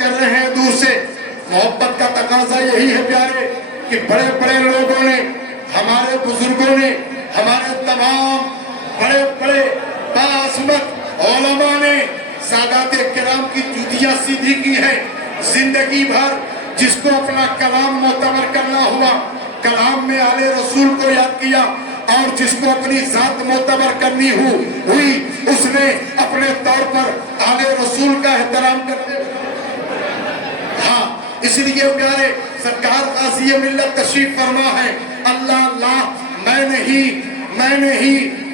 کر رہے ہیں دور سے. محبت کا تقاضا یہی ہے پیارے کہ بڑے بڑے لوگوں نے, ہمارے بزرگوں نے, ہمارے تمام بڑے بڑے باعظمت علماء نے سادات کرام کی جوتیاں سیدھی کی ہیں زندگی بھر. جس کو اپنا کلام معتبر کرنا ہوا کلام میں آل رسول کو یاد کیا, اور جس کو اپنی ذات معتبر کرنی ہوئی اس نے اپنے طور پر آل رسول کا احترام کرتے ہوئے. ہاں اس لیے پیارے سرکار غازی ملت تشریف فرما ہے. اللہ اللہ میں نہیں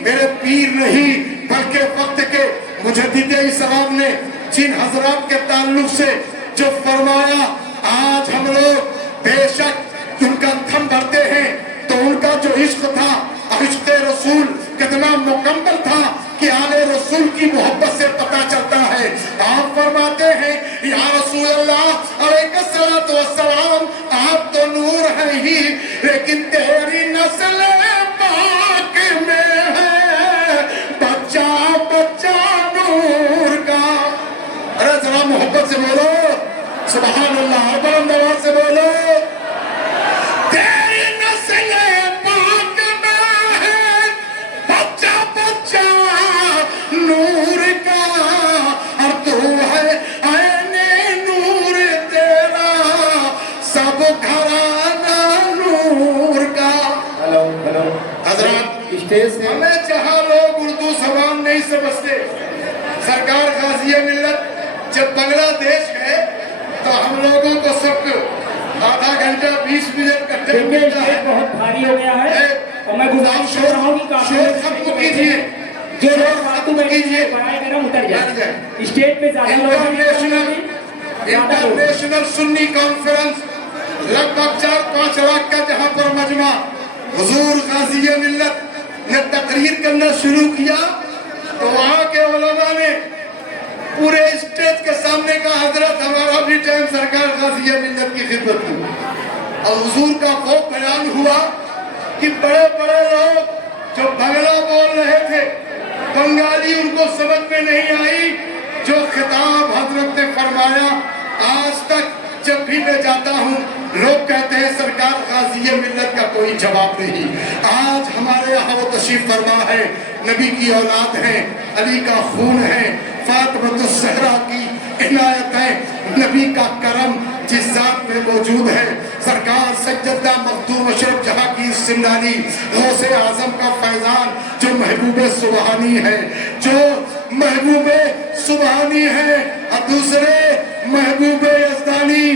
میرے پیر نہیں بلکہ وقت کے مجدد اسلام نے جن حضرات کے تعلق سے جو فرمایا, آج ہم لوگ بے شک ان کا تھم بھرتے ہیں تو ان کا جو عشق تھا, عشق رسول کتنا مکمل تھا کہ آل رسول کی محبت سے پتہ چلتا ہے. آپ فرماتے ہیں یا رسول اللہ علیہ الصلوۃ والسلام, آپ تو نور ہیں ہی لیکن تیری نسل پاک میں ہے بچہ بچہ نور کا. ارے ذرا محبت سے بولو سبحان اللہ, بلند آواز سے بولو. تیری نسل پاک میں ہے بچہ بچہ نور کا, اور تو ہے عین نور تیرا سب گھرانہ نور کا. حضرات ہمیں جہاں لوگ اردو زبان نہیں سمجھتے, سرکار غازی ملت جب بنگلہ دیش گئے تو ہم لوگوں کو سب کو آدھا گھنٹہ 20 منٹ کا ٹائم ملتا ہے. بہت بھاری ہو گیا ہے اور میں گزارش کر رہا ہوں کہ شور ختم کیجئے, جو لوگ ختم کیجئے, برائے کرم اتر جائیں. اسٹیج پہ زیادہ لوگ انٹرنیشنل سنی کانفرنس لگ بھگ 4-5 لاکھ کا جہاں پر مجمع, حضور غازی ملت نے تقریر کرنا شروع کیا تو وہاں کے علماء نے پورے اسٹیج کے سامنے کا حضرت ہمارا بھی ٹائم سرکار غازی ملت کی خدمت کی. اور حضور کا وہ بیان ہوا کہ بڑے بڑے لوگ جو بنگلہ بول رہے تھے, بنگالی ان کو سمجھ میں نہیں آئی, جو خطاب حضرت نے فرمایا آج تک جب بھی میں جاتا ہوں لوگ کہتے ہیں سرکار غازی ملت کا کوئی جواب نہیں. آج ہمارے یہاں وہ تشریف فرما ہے, نبی کی اولاد ہیں, علی کا خون ہے, فاطمۃ الزہرا کی عنایت ہے, نبی کا کرم جس ذات میں موجود ہے. سرکار سیدنا مخدوم اشرف جہانگیر سمنانی غوث اعظم کا فیضان جو محبوب سبحانی ہے, جو محبوب سبحانی ہے, اور دوسرے محبوب یزدانی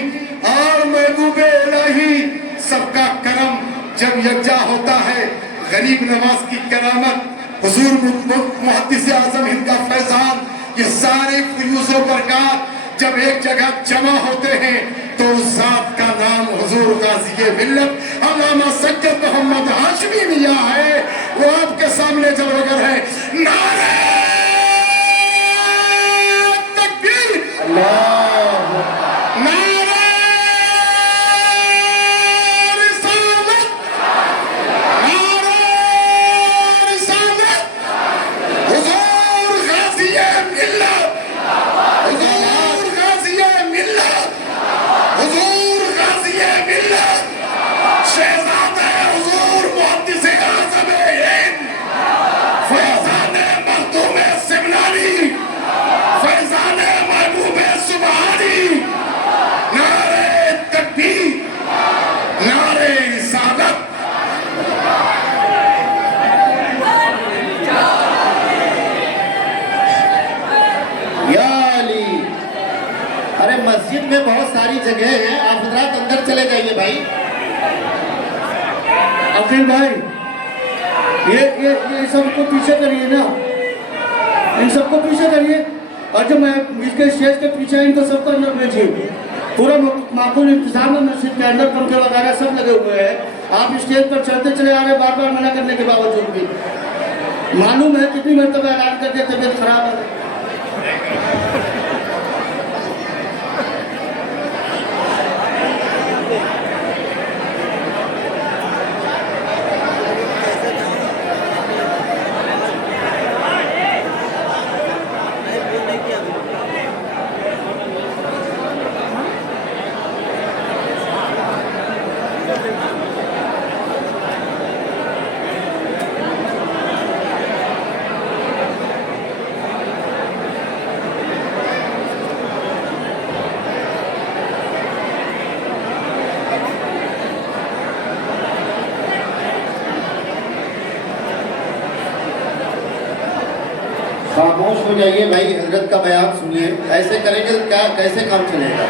اور محبوب الہی, سب کا کرم جب یکجا ہوتا ہے. غریب نواز کی کرامت, حضور محدث اعظم ہند کا فیضان, یہ سارے فیوز و برکات جب ایک جگہ جمع ہوتے ہیں تو اس ذات کا نام حضور غازی ملت علامہ سید محمد ہاشمی میاں ہے. وہ آپ کے سامنے جلوگر ہے. نعرہ تکبیر, نعرہ رسالت, نعرہ رسالت, حضور غازی ملت, حضور غازی ملت, حضور غازی ملت, شہزادہ حضور محدث اعظم ہند فیضان مخدوم سمنانی, فیضان محبوب سبحانی. نعرہ تکبیر, نعرہ رسالت. یا علی. ارے مسجد میں بہت ساری جگہ ہیں, آپ حضرات اندر چلے جائیے بھائی. عقیل بھائی یہ سب کو پیچھے کریے نا, ان سب کو پیچھے کریے, اور جو میں اس کے اسٹیج کے پیچھے ان کو سب کو اندر بھیجیے. پورا معقول انتظام ہے مسجد کے اندر, پنکھے وغیرہ سب لگے ہوئے ہیں. آپ اسٹیج پر چڑھتے چلے آ رہے بار بار منع کرنے کے باوجود بھی. معلوم ہے کتنی مرتبہ اعلان کر کے طبیعت خراب ہے. खामोश हो जाइए भाई, हजरत का बयान सुनिए। ऐसे करेंगे तो क्या कैसे काम चलेगा?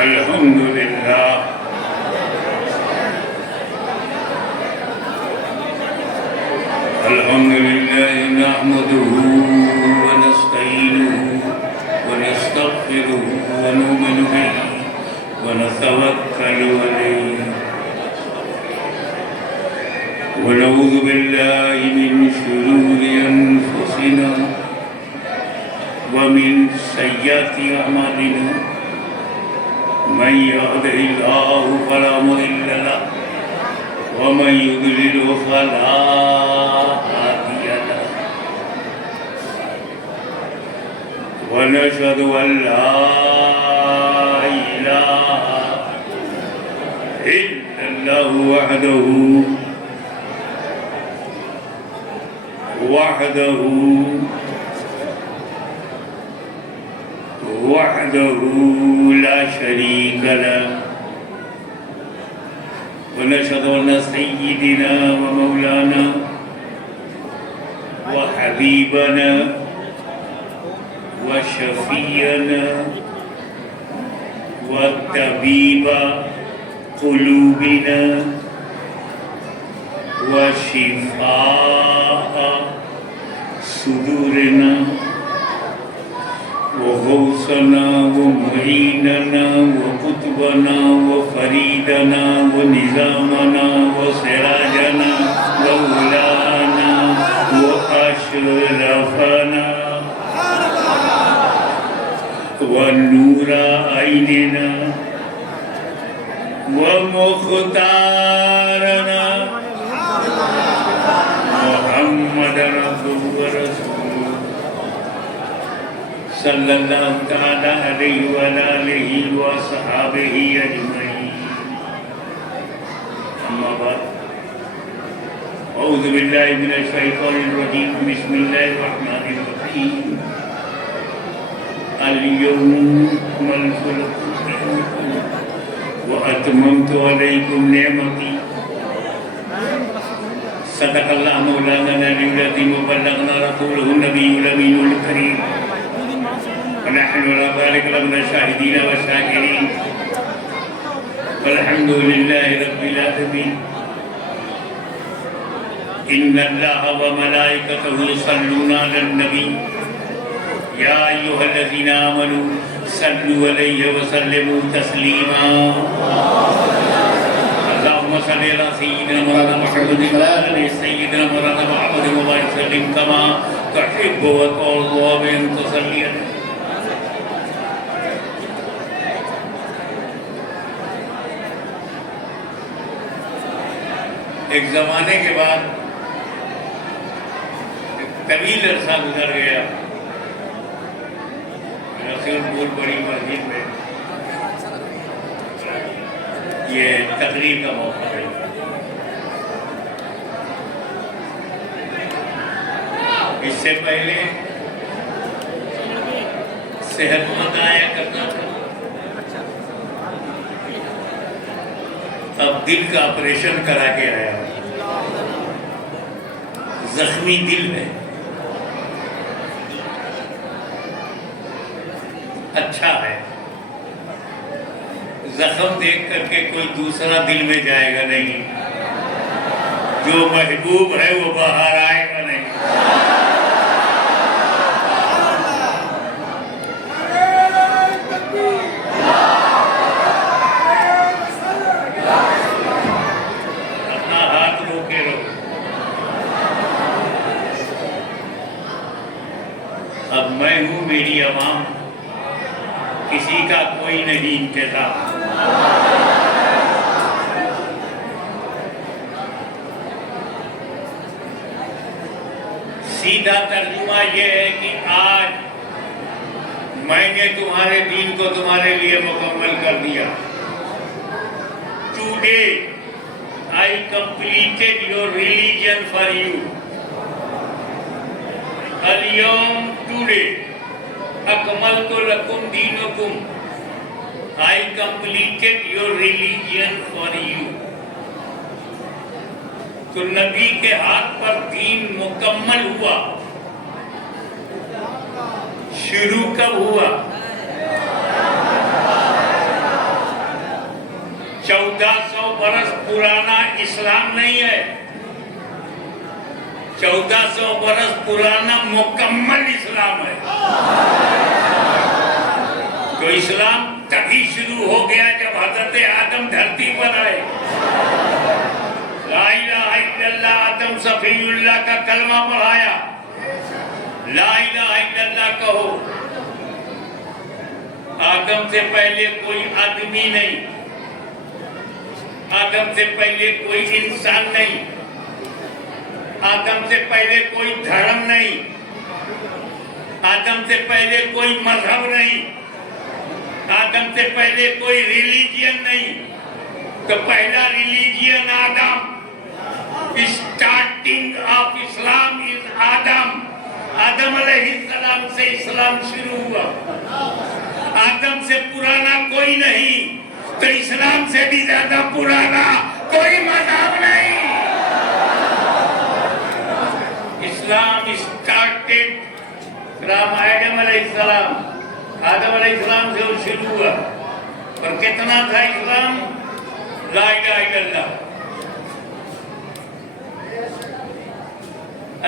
अल्हम्दुलिल्लाह अल्हम्दुलिल्लाह नहमदुहु व नस्तईनुहु व नस्तगफिरुहु व नु'मिनु बिही व नतवक्कलु अलैहि व नऊज़ु बिल्लाहि मिन शुरूरि अनफुसिना व मिन सय्यिआति अअमालिना من يهده الله فلا مضل له ومن يضلل فلا هادي له ونشهد ان لا اله الا الله وحده لا شريك له ونشهد أن سيدنا ومولانا وحبيبنا وشفيعنا وطبيب قلوبنا وشفاء صدورنا وغوثنا ومعيننا وقطبنا وفريدنا ونظامنا وسراجنا وولانا وأشرفنا ونور عيننا ومختارنا محمد عبده ورسوله صلی اللہ تعالی علیہ وآلہ وصحابہ اجمعین اما بعد اعوذ باللہ من الشیطان الرجیم بسم اللہ الرحمن الرحیم اليوم اکملت لکم دینکم واتممت علیکم نعمتی صدق اللہ مولانا العلی العظیم وبلغنا رسولہ النبی الامین الکریم ونحن على ذلك لمن الشاهدين والشاكرين والحمد لله رب العالمين إن الله وملائكته يصلون على النبي يا أيها الذين آمنوا صلوا عليه وسلموا تسليما اللهم صل على سيدنا مولانا محمد وعلى سيدنا مولانا محمد وبارك وسلم كما تحب وترضى بأن تصلي عليه. ایک زمانے کے بعد طویل عرصہ گزر گیا، رسول پور بڑی مسجد میں یہ تقریر کا موقع ہے. اس سے پہلے صحت مند آیا کرنا تھا، اب دل کا آپریشن کرا کے آیا، زخمی دل ہے. اچھا ہے، زخم دیکھ کر کے کوئی دوسرا دل میں جائے گا نہیں، جو محبوب ہے وہ باہر آئے گا نہیں. اب میں ہوں، میری عوام، کسی کا کوئی نہیں انتظام. سیدھا ترجمہ یہ ہے کہ آج میں نے تمہارے دین کو تمہارے لیے مکمل کر دیا. Today I completed your religion for you. اليوم today अकमलतु लकुम दीनुकुम, I completed your religion for you. तो नबी के हाथ पर दीन मुकम्मल हुआ। शुरू कब हुआ? 1400 बरस पुराना इस्लाम नहीं है, 1400 बरस पुराना मुकम्मल इस्लाम है। तो इस्लाम तभी शुरू हो गया जब हजरत आदम धरती पर आए। ला इलाहा इल्लल्लाह, आदम सफीउल्लाह का कलमा पढ़ाया, ला इलाहा इल्लल्लाह कहो। आदम से पहले कोई आदमी नहीं, आदम से पहले कोई इंसान नहीं, आदम से पहले कोई धर्म नहीं, आदम से पहले कोई मजहब नहीं, आदम से पहले कोई रिलीजियन नहीं। तो पहला religion Adam, starting of Islam is Adam. Adam अलैहिस्सलाम से इस्लाम शुरू हुआ। आदम से पुराना कोई नहीं, तो इस्लाम से भी ज्यादा पुराना कोई मजहब नहीं। इस्लाम स्टार्टेड फ्रॉम आदम अलैहिस्सलाम, आदम अलैहिस्सलाम से वो शुरू हुआ। और कितना था इस्लाम? ला इलाहा इल्लल्लाह,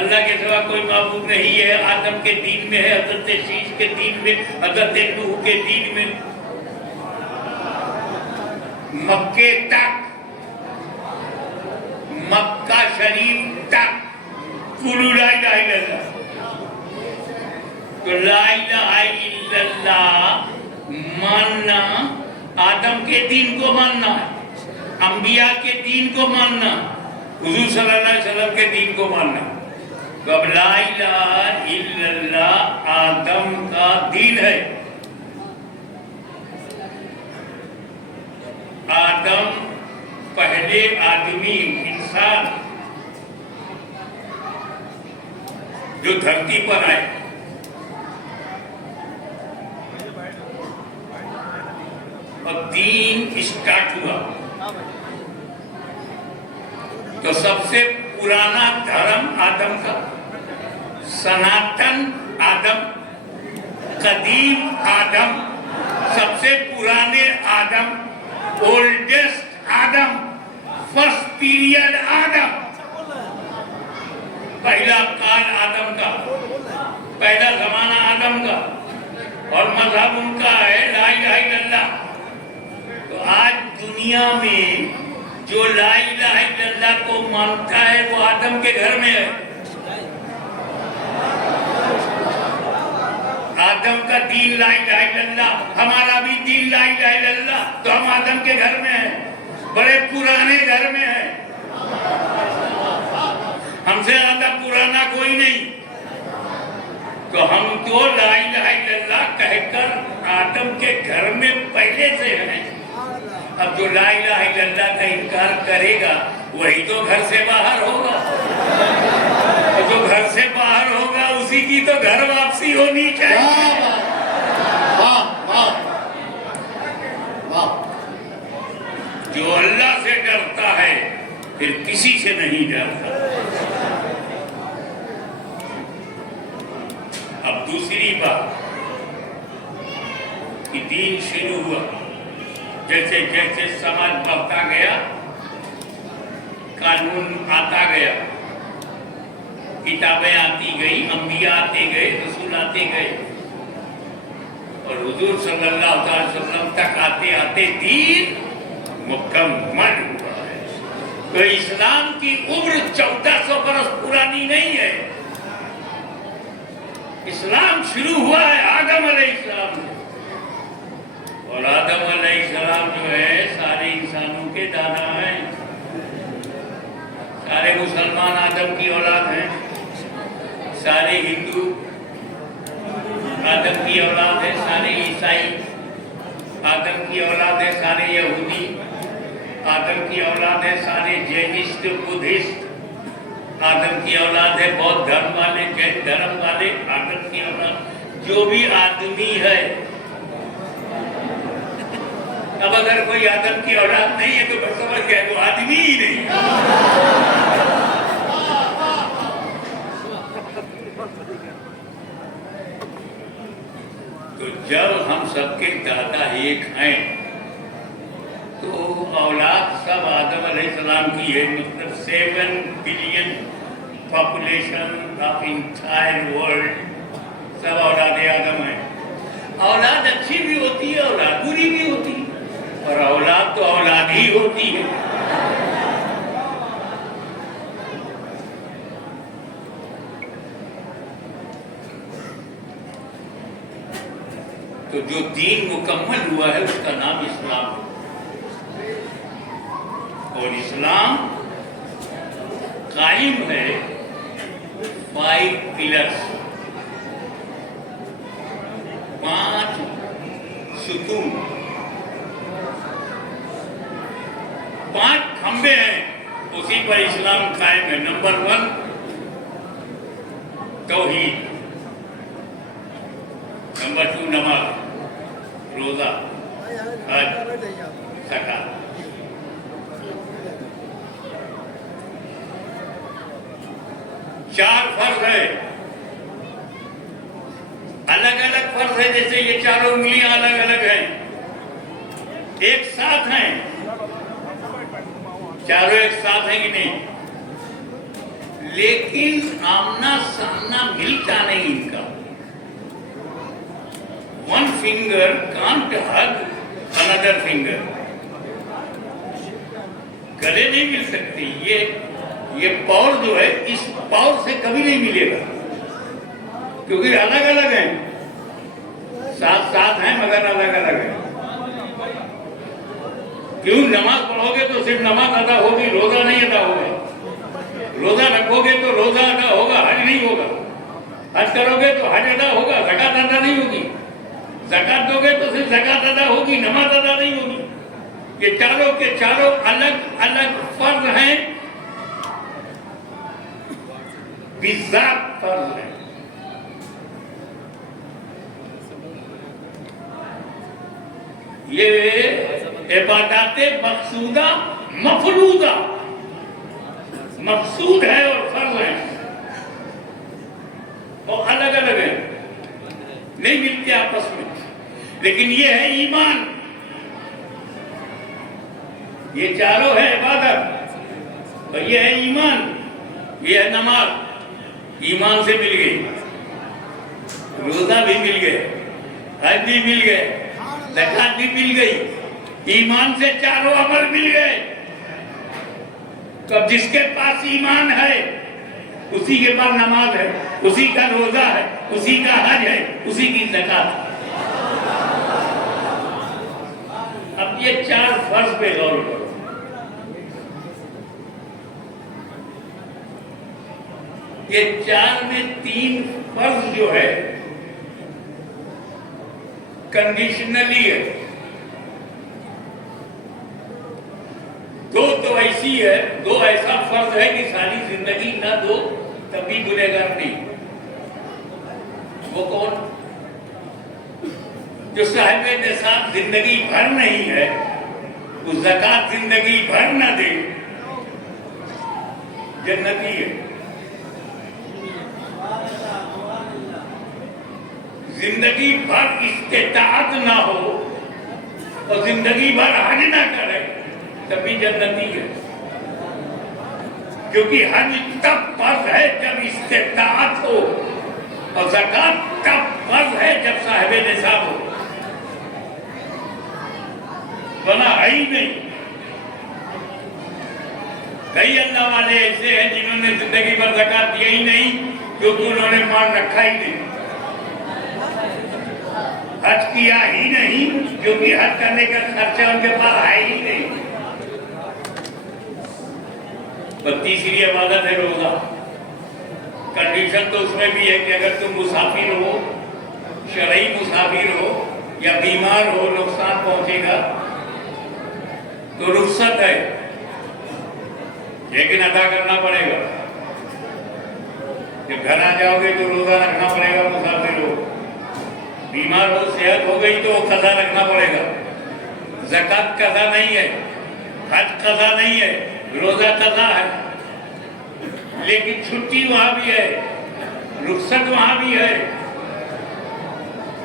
अल्लाह के सिवा कोई माबूद नहीं है। आदम के दीन में है, हजरत शीश के दीन में, हजरत नूह के दीन में। मक्के तक, मक्का शरीफ तक कुल ला इलाहा इल्लल्लाह। तो ला इलाहा इल्लल्लाह मानना, आदम के दीन को मानना है, अंबिया के दीन को मानना, हुजूर सल्लल्लाहु अलैहि वसल्लम के दीन को मानना। तो अब ला इलाहा इल्लल्लाह आदम का दीन है। आदम पहले आदमी, इंसान जो धरती पर आए, और दीन स्टार्ट हुआ। तो सबसे पुराना धर्म आदम का, सनातन आदम, कदीम आदम, सबसे पुराने आदम, ओल्डेस्ट आदम, फर्स्ट पीरियड आदम, पहला काल आदम का, पहला जमाना आदम का। और मजहब उनका है ला इलाहा इल्लल्लाह। तो आज दुनिया में जो ला इलाहा इल्लल्लाह को मानता है वो आदम के घर में है। आदम का दीन ला इलाहा इल्लल्लाह, हमारा भी दीन ला इलाहा इल्लल्लाह। तो हम आदम के घर में हैं, बड़े पुराने घर में हैं, हमसे ज्यादा पुराना कोई नहीं। तो हम तो ला इलाहा इल्लल्लाह कहकर आदम के घर में पहले से हैं। अब जो ला इलाहा इल्लल्लाह का इनकार करेगा वही तो घर से बाहर होगा, तो जो घर से बाहर होगा उसी की तो घर वापसी होनी चाहिए। वाह वाह वाह। जो अल्लाह से डरता है फिर किसी से नहीं डरता। अब दूसरी बात कि दीन शुरू हुआ, जैसे जैसे समाज बढ़ता गया, कानून आता गया, किताबें आती गई, अंबिया आते गए, रसूल आते गए, और हुजूर सल्लल्लाहु अलैहि वसल्लम तक आते आते दीन मुकम्मल हुआ है। तो इस्लाम की उम्र 1400 बरस पुरानी नहीं है। इस्लाम शुरू हुआ है आदम अलैहिस्सलाम से, और आदम अलैहिस्सलाम जो है सारे इंसानों के दादा हैं। सारे मुसलमान आदम की औलाद हैं, सारे हिंदू आदम की औलाद है, सारे ईसाई आदम की औलाद है, सारे यहूदी आदम की औलाद है, सारे जैनिस्ट बुद्धिस्ट आदम की औलाद है, बौद्ध धर्म वाले, जैन धर्म वाले आदम की औलाद, जो भी आदमी है, अब अगर कोई आदम की औलाद नहीं है तो बस समझ गया तो आदमी ही नहीं। तो जब हम सबके दादा एक हैं तो औलाद सब आदम अलैहिस्सलाम की है, मतलब 7 billion population of entire world सब औलाद आदम है। औलाद अच्छी भी होती है, औलाद बुरी भी होती है, और औलाद तो औलाद ही होती है। तो जो दीन मुकम्मल हुआ है उसका नाम इस्लाम है, और इस्लाम कायम है 5 पिलर्स, 5 सुतून, 5 खंबे हैं, उसी पर इस्लाम कायम है। नंबर 1 तौहीद, नंबर 2 नमाज, रोजा, हज, ज़कात। चार फर्ज है, अलग अलग फर्ज है, जैसे ये चारों उंगलियां अलग अलग हैं, एक साथ हैं, चारों एक साथ हैं कि नहीं, लेकिन आमना सामना मिलता नहीं इनका। One finger can't hug another finger, गले नहीं मिल सकते। ये पावर जो है इस पावर से कभी नहीं मिलेगा, क्योंकि अलग अलग हैं, साथ साथ हैं मगर अलग अलग हैं। क्यों? नमाज पढ़ोगे तो सिर्फ नमाज अदा होगी, रोजा नहीं अदा होगा। रोजा रखोगे तो रोजा अदा होगा, हज नहीं होगा। हज करोगे तो हज अदा होगा, ज़कात अदा नहीं होगी। ज़कात दोगे तो सिर्फ ज़कात अदा होगी, नमाज अदा नहीं होगी। ये चारों के चारों अलग अलग फर्ज हैं, बिज़ात फर्ज है। ये इबादते मकसूदा मफरूदा, मकसूद है और फर्ज है, और अलग अलग है, नहीं मिलते आपस में। लेकिन ये है ईमान, ये चारों है इबादत, और ये है ईमान, ये है नमाज। ईमान से मिल गई, रोजा भी मिल गए, हज भी मिल गए, ज़कात भी मिल गई, ईमान से चारों अमल मिल गए। तो अब जिसके पास ईमान है उसी के पास नमाज है, उसी का रोजा है, उसी का हज है, उसी की ज़कात है। अब ये 4 फर्ज पे गौर करो। ये 4 में 3 फर्ज जो है कंडीशनली है, 2 तो ऐसी है, 2 ऐसा फर्ज है कि सारी जिंदगी ना दो तभी गुनहगार नहीं। वो कौन? जो साहिब निसाब जिंदगी भर नहीं है, वो ज़कात जिंदगी भर न दे, जन्नती है। जिंदगी भर इस्तेताअत ना हो और जिंदगी भर हज ना करे तभी जन्नती है, क्योंकि हज तब फर्ज है जब इस्तेताअत हो, और ज़कात तब फर्ज है जब साहिब निसाब हो, वरना है ही नहीं। कई अल्लाह वाले ऐसे हैं जिन्होंने जिंदगी भर ज़कात दिया ही नहीं, क्योंकि उन्होंने माल रखा ही नहीं, हज किया ही नहीं, क्योंकि हज करने का खर्चा उनके पास है ही नहीं। और तीसरी इबादत है रोजा। कंडीशन तो उसमें भी है कि अगर तुम मुसाफिर हो, शरई मुसाफिर हो या बीमार हो, नुकसान पहुंचेगा तो रुख्सत है, लेकिन अदा करना पड़ेगा। जब घर आ जाओगे तो रोजा रखना पड़ेगा, मुसाफिर हो। बीमार हो, सेहत हो गई तो कज़ा रखना पड़ेगा। ज़कात कज़ा नहीं है, हज कज़ा नहीं है, रोजा कज़ा है। लेकिन छुट्टी वहां भी है, रुखसत वहां भी है।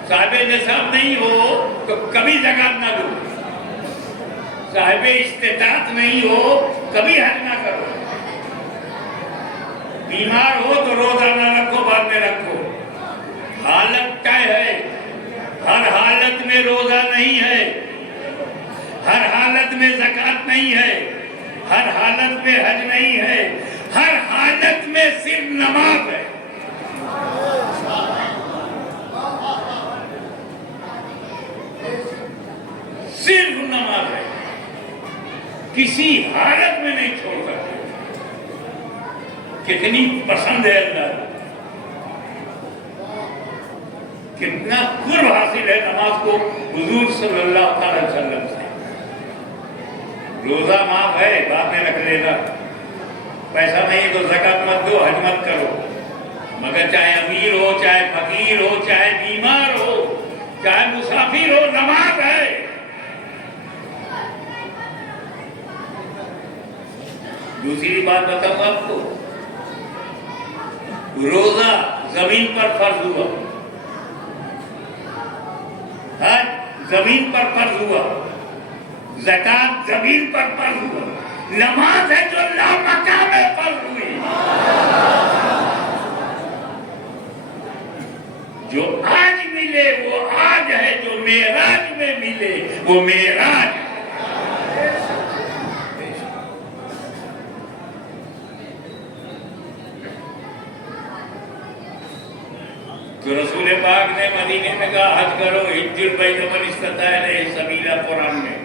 साहिबे निसाब नहीं हो तो कभी ज़कात ना दो, साहिबे इस्तिताअत नहीं हो कभी हज ना करो। बीमार हो तो रोजा ना रखो, बाद में रखो। हालत तय है, हर हालत में रोजा नहीं है, हर हालत में ज़कात नहीं है, हर हालत में हज नहीं है, हर हालत में सिर्फ नमाज है। सिर्फ नमाज है, किसी हालत में नहीं छोड़ सकते। कितनी पसंद है अल्लाह, कितना कुर्ब हासिल है नमाज को हुजूर सल्लल्लाहु अलैहि वसल्लम से। रोजा माफ है, बाद में रख लेना। पैसा नहीं तो ज़कात मत दो, हज मत करो। मगर चाहे अमीर हो, चाहे फकीर हो, चाहे बीमार हो, चाहे मुसाफिर हो, नमाज है। दूसरी बात बताऊं आपको, रोजा जमीन पर फर्ज हुआ, हज जमीन पर फर्ज हुआ, ज़कात जमीन पर फर्ज हुआ, नमाज है जो लामकाम में फर्ज हुई। जो आज मिले वो आज है, जो मेराज में मिले वो मेराज है। तो रसूल पाक ने मदीने में कहा हज करो, हिज्जुल बैत मन इस्तताअ इलैहि सबीला, कुरान में।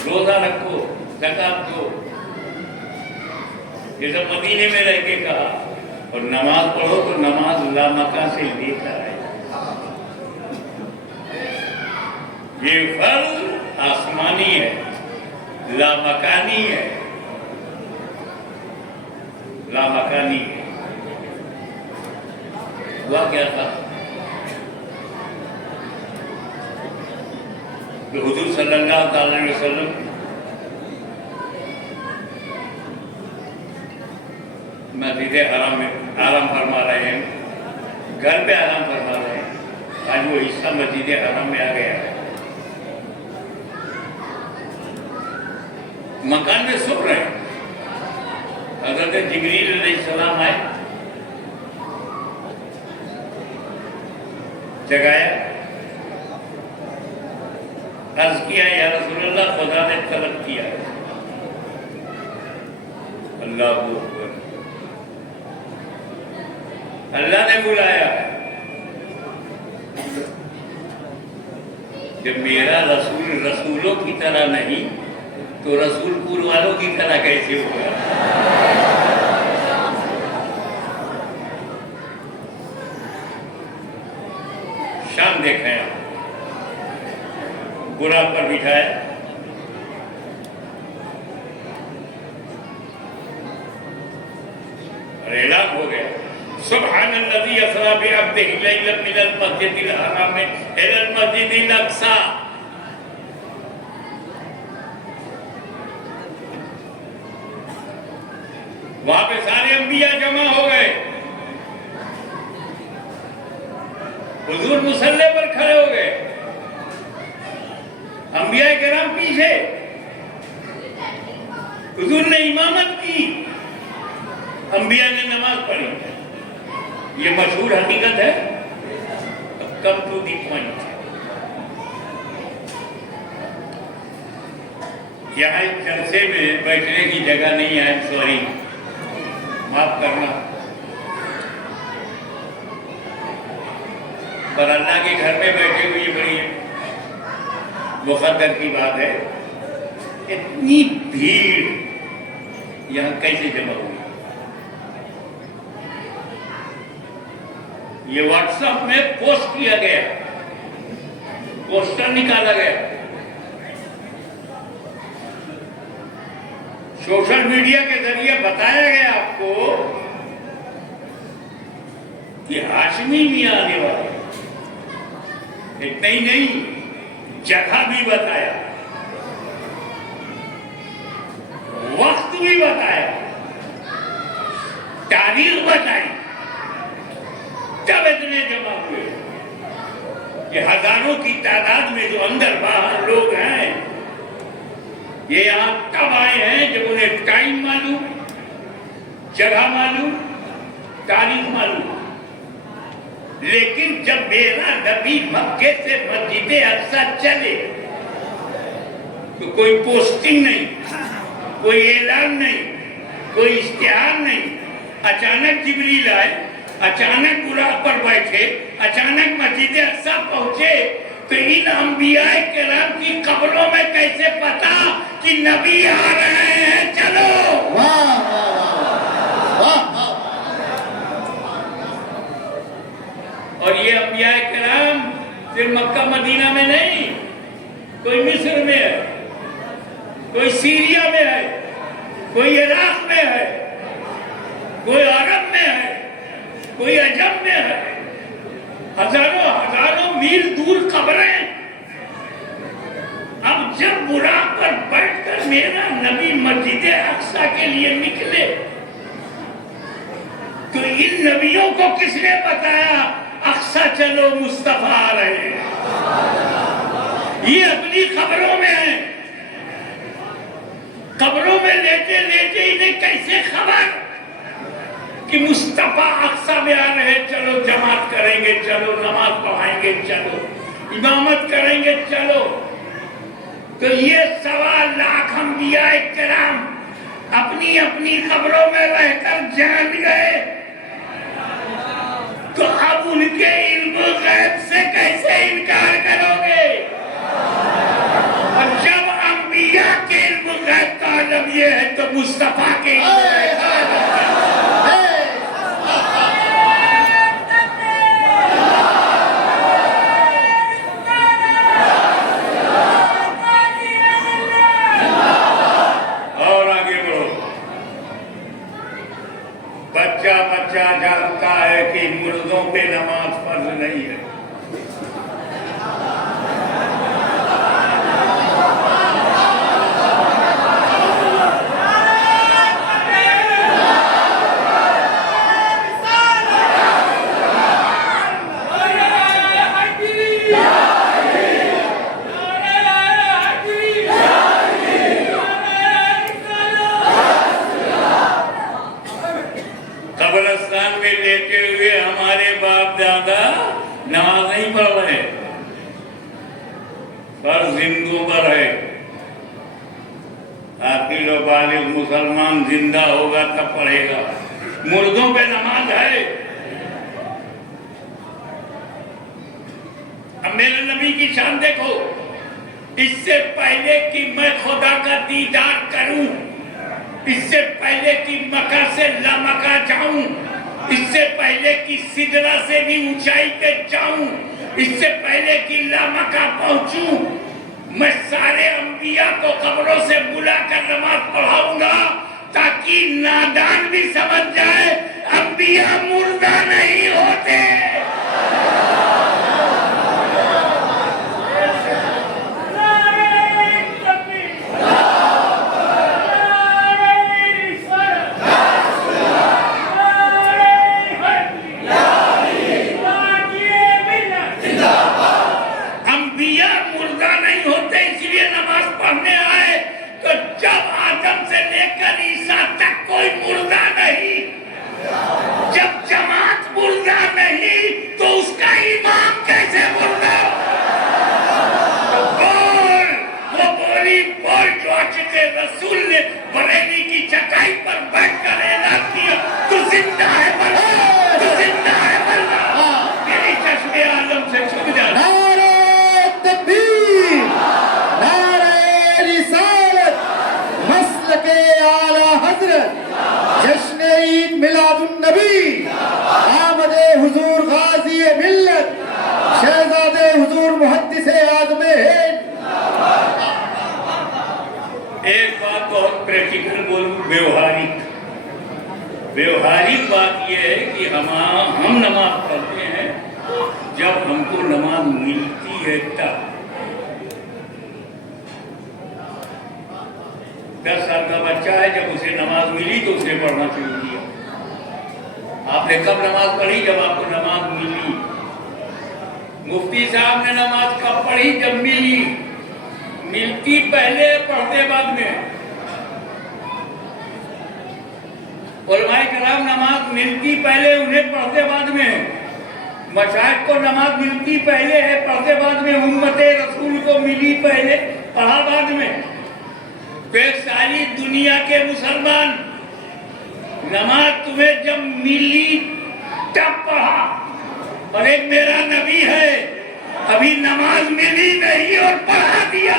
रोजा रखो, ज़कात दो, ये सब मदीने में रह के कहा। और नमाज पढ़ो तो नमाज लामका से लेकर है। ये फर्ज आसमानी है, लामकानी है, लामकानी है। हुआ क्या था, तो हुजूर सल्लल्लाहु अलैहि वसल्लम मस्जिद हराम में आराम फरमा रहे हैं, घर पे आराम फरमा रहे हैं। आज वो हिस्सा मस्जिद हराम में आ गया है, मकान में सो रहे हैं। हज़रत जिब्रील अलैहिस्सलाम आए, जगाया, अर्ज किया या रसूलल्लाह, खुदा ने तलब किया। अल्लाह को अल्लाह ने बुलाया। जब मेरा रसूल रसूलों की तरह नहीं तो रसूलपुर वालों की तरह कैसे होगा? शाम देखाया, बुराक पर बिठाया, और ऐलान हो गया, सुब्हानल्लज़ी असरा बिअब्दिही लैलन मिनल मस्जिदिल हराम इलल मस्जिदिल अक़सा। वहां पे सारे अंबिया जमा हो गए। हुजूर मुसल्ले पर खड़े हो गए, अंबिया किराम पीछे, हुजूर ने इमामत की, अंबिया ने नमाज पढ़ी। ये मशहूर हकीकत है। Come to the point. यहाँ इस जलसे में बैठने की जगह नहीं है, सॉरी, माफ करना। पर अल्लाह के घर में बैठे हुए बड़ी मुकद्दर की बात है। इतनी भीड़ यहाँ कैसे जमा हुई? ये व्हाट्सएप में पोस्ट किया गया, पोस्टर निकाला गया, सोशल मीडिया के जरिए बताया गया आपको कि हाशमी मियां आने वाले। इतना ही नहीं, जगह भी बताया, वक्त भी बताया, तारीख बताई, तब इतने जमा हुए कि हजारों की तादाद में जो अंदर बाहर लोग हैं, ये यहां तब आए हैं जब उन्हें टाइम मालूम, जगह मालूम, तारीख मालूम। लेकिन जब मेरा नबी मक्के से मस्जिद अक्सा चले तो कोई पोस्टिंग नहीं, कोई ऐलान नहीं, कोई इश्तिहार नहीं। अचानक जिब्रील आए, अचानक बुराक पर बैठे, अचानक मस्जिद अक्सा पहुंचे, तो इन अंबियाए किराम की कब्रों में कैसे पता कि नबी आ रहे हैं? चलो वाह वाह वाह। और ये अंबियाए किराम सिर्फ मक्का मदीना में नहीं, कोई मिस्र में है, कोई सीरिया में है, कोई इराक में है, कोई अरब में है, कोई अजम में है। हजारों हजारों मील दूर कब्रें। अब जब बुराक पर बैठकर मेरा नबी मस्जिद अक्सा के लिए निकले, तो इन नबियों को किसने बताया अक्सा चलो मुस्तफा आ रहे हैं? ये अपनी खबरों में है। कब्रों में लेटे लेटे इन्हें कैसे खबर कि मुस्तफा अक्सा में आ रहे? चलो जमात करेंगे, चलो नमाज पढ़ाएंगे, चलो इमामत करेंगे, चलो। तो ये 1.25 लाख अंबियाए किराम अपनी अपनी खबरों में रहकर जान गए, तो अब उनके इल्म गैब से कैसे इनकार करोगे? और जब अंबिया के इल्म गैब का आलम ये है, तो मुस्तफा के इल्म गैब का आलम बच्चा जानता है कि मुर्दों पे नमाज फर्ज नहीं है। कब्रिस्तान में लेटे हुए हमारे बाप दादा नमाज नहीं पढ़ रहे, फर्ज हिंदुओं पर है। आखिर बालिग मुसलमान जिंदा होगा तब पढ़ेगा, मुर्दों पे नमाज है। अब मेरे नबी की शान देखो, इससे पहले कि मैं खुदा का दीदार करूं, इससे पहले कि मक्का से लामक्का जाऊं, इससे पहले कि सिदरा से भी ऊंचाई पे जाऊं, इससे पहले कि लामक्का पहुंचूं, मैं सारे अंबिया को कब्रों से बुलाकर नमाज पढ़ाऊंगा, ताकि नादान भी समझ जाए अंबिया मुर्दा नहीं होते। रसूल ने बरेली की चटाई पर बैठकर ऐलान किया, तू जिंदा है मल्ला, तू जिंदा है मल्ला। मेरी चश्मे आलम से छुप जा। नारे तकबीर, नारे रिसालत, मसलके आला हजरत, जश्न ईद मिलादुन नबी, आमदे हुजूर गाजी मिल्लत, शहजादे हुजूर मुहद्दिसे आज़मे हिंद। एक बात बहुत प्रैक्टिकल बोलूं, व्यवहारिक व्यवहारिक बात यह है कि हम नमाज पढ़ते हैं जब हमको नमाज मिलती है तब। 10 साल का बच्चा है, जब उसे नमाज मिली तो उसने पढ़ना शुरू किया। आपने कब नमाज पढ़ी? जब आपको नमाज मिली। मुफ्ती साहब ने नमाज कब पढ़ी? जब मिली। मिलती पहले, पढ़ते बाद में। उलमाए कराम नमाज मिलती पहले, उन्हें पढ़ते बाद में। मशाइख को नमाज मिलती पहले है, पढ़ते बाद में। उम्मते रसूल को मिली पहले, पढ़ा बाद में। तो सारी दुनिया के मुसलमान, नमाज तुम्हें जब मिली तब पढ़ा। और एक मेरा नबी है, अभी नमाज मिली नहीं और पढ़ा दिया।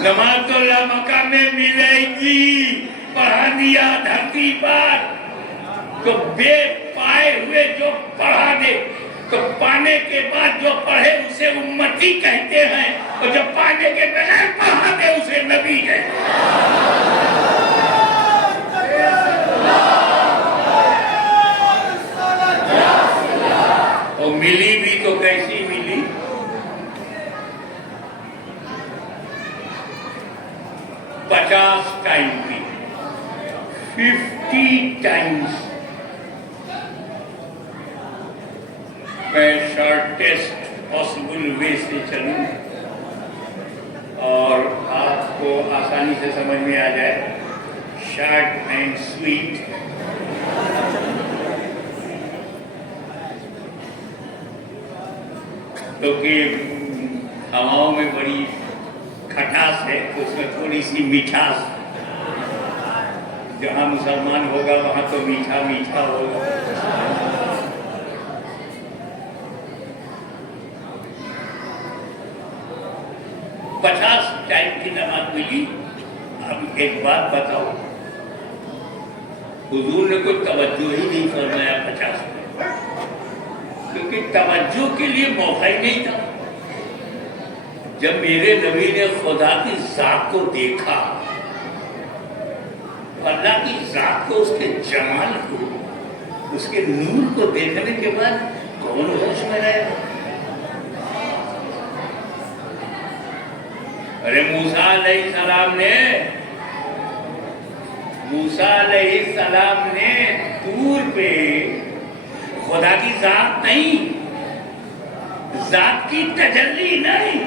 नमाज तो मक्का में मिलेगी, पढ़ा दिया धरती पर। तो बे पाए हुए जो पढ़ा दे, तो पाने के बाद जो पढ़े उसे उम्मती कहते हैं, और जब पाने के बगैर पढ़ा दे उसे नबी कहते हैं। और मिली भी तो कैसी मिली? पचास टाइम की, 50 टाइम्स। मैं शॉर्टेस्ट पॉसिबल वे से चलूं और आपको आसानी से समझ में आ जाए, शॉर्ट एंड स्वीट। क्योंकि हवाओं में बड़ी खटास है, उसमें थोड़ी सी मिठास। जहाँ मुसलमान होगा वहाँ तो मीठा मीठा होगा। पचास टाइम की नमाज मिली। अब एक बात बताओ, हुजूर ने कोई तवज्जो ही नहीं फरमाया 50 में, क्योंकि तवज्जो के लिए मौका ही नहीं था। जब मेरे नबी ने खुदा की जात को देखा, अल्लाह की जात को, उसके जमाल को, उसके नूर को देखने के बाद कौन होश में रहेगा? अरे मूसा अलैहिस्सलाम ने तूर पे खुदा की जात नहीं, जात की तजल्ली नहीं,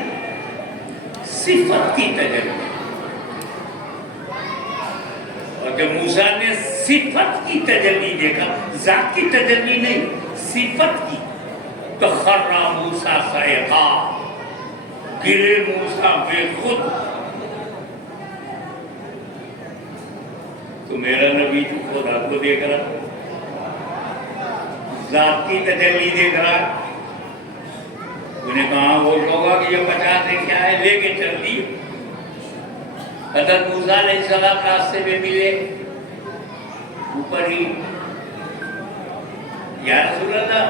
सिफत की तजल्ली। और जब मूसा ने सिफत की तजल्ली देखा, जात की तजल्ली नहीं, सिफत की, तो खर्रा मूसा साइक़ा, गिरे मूसा बेखुद। तो मेरा नबी तो खुदा को देख रहा, जात की तजल्ली देख रहा। उन्हें कहा वो होगा कि ये 50 है, क्या है, लेके चल दी। हज़रत मूसा अलैहिस्सलाम रास्ते में मिले, ऊपर ही, या रसूल अल्लाह,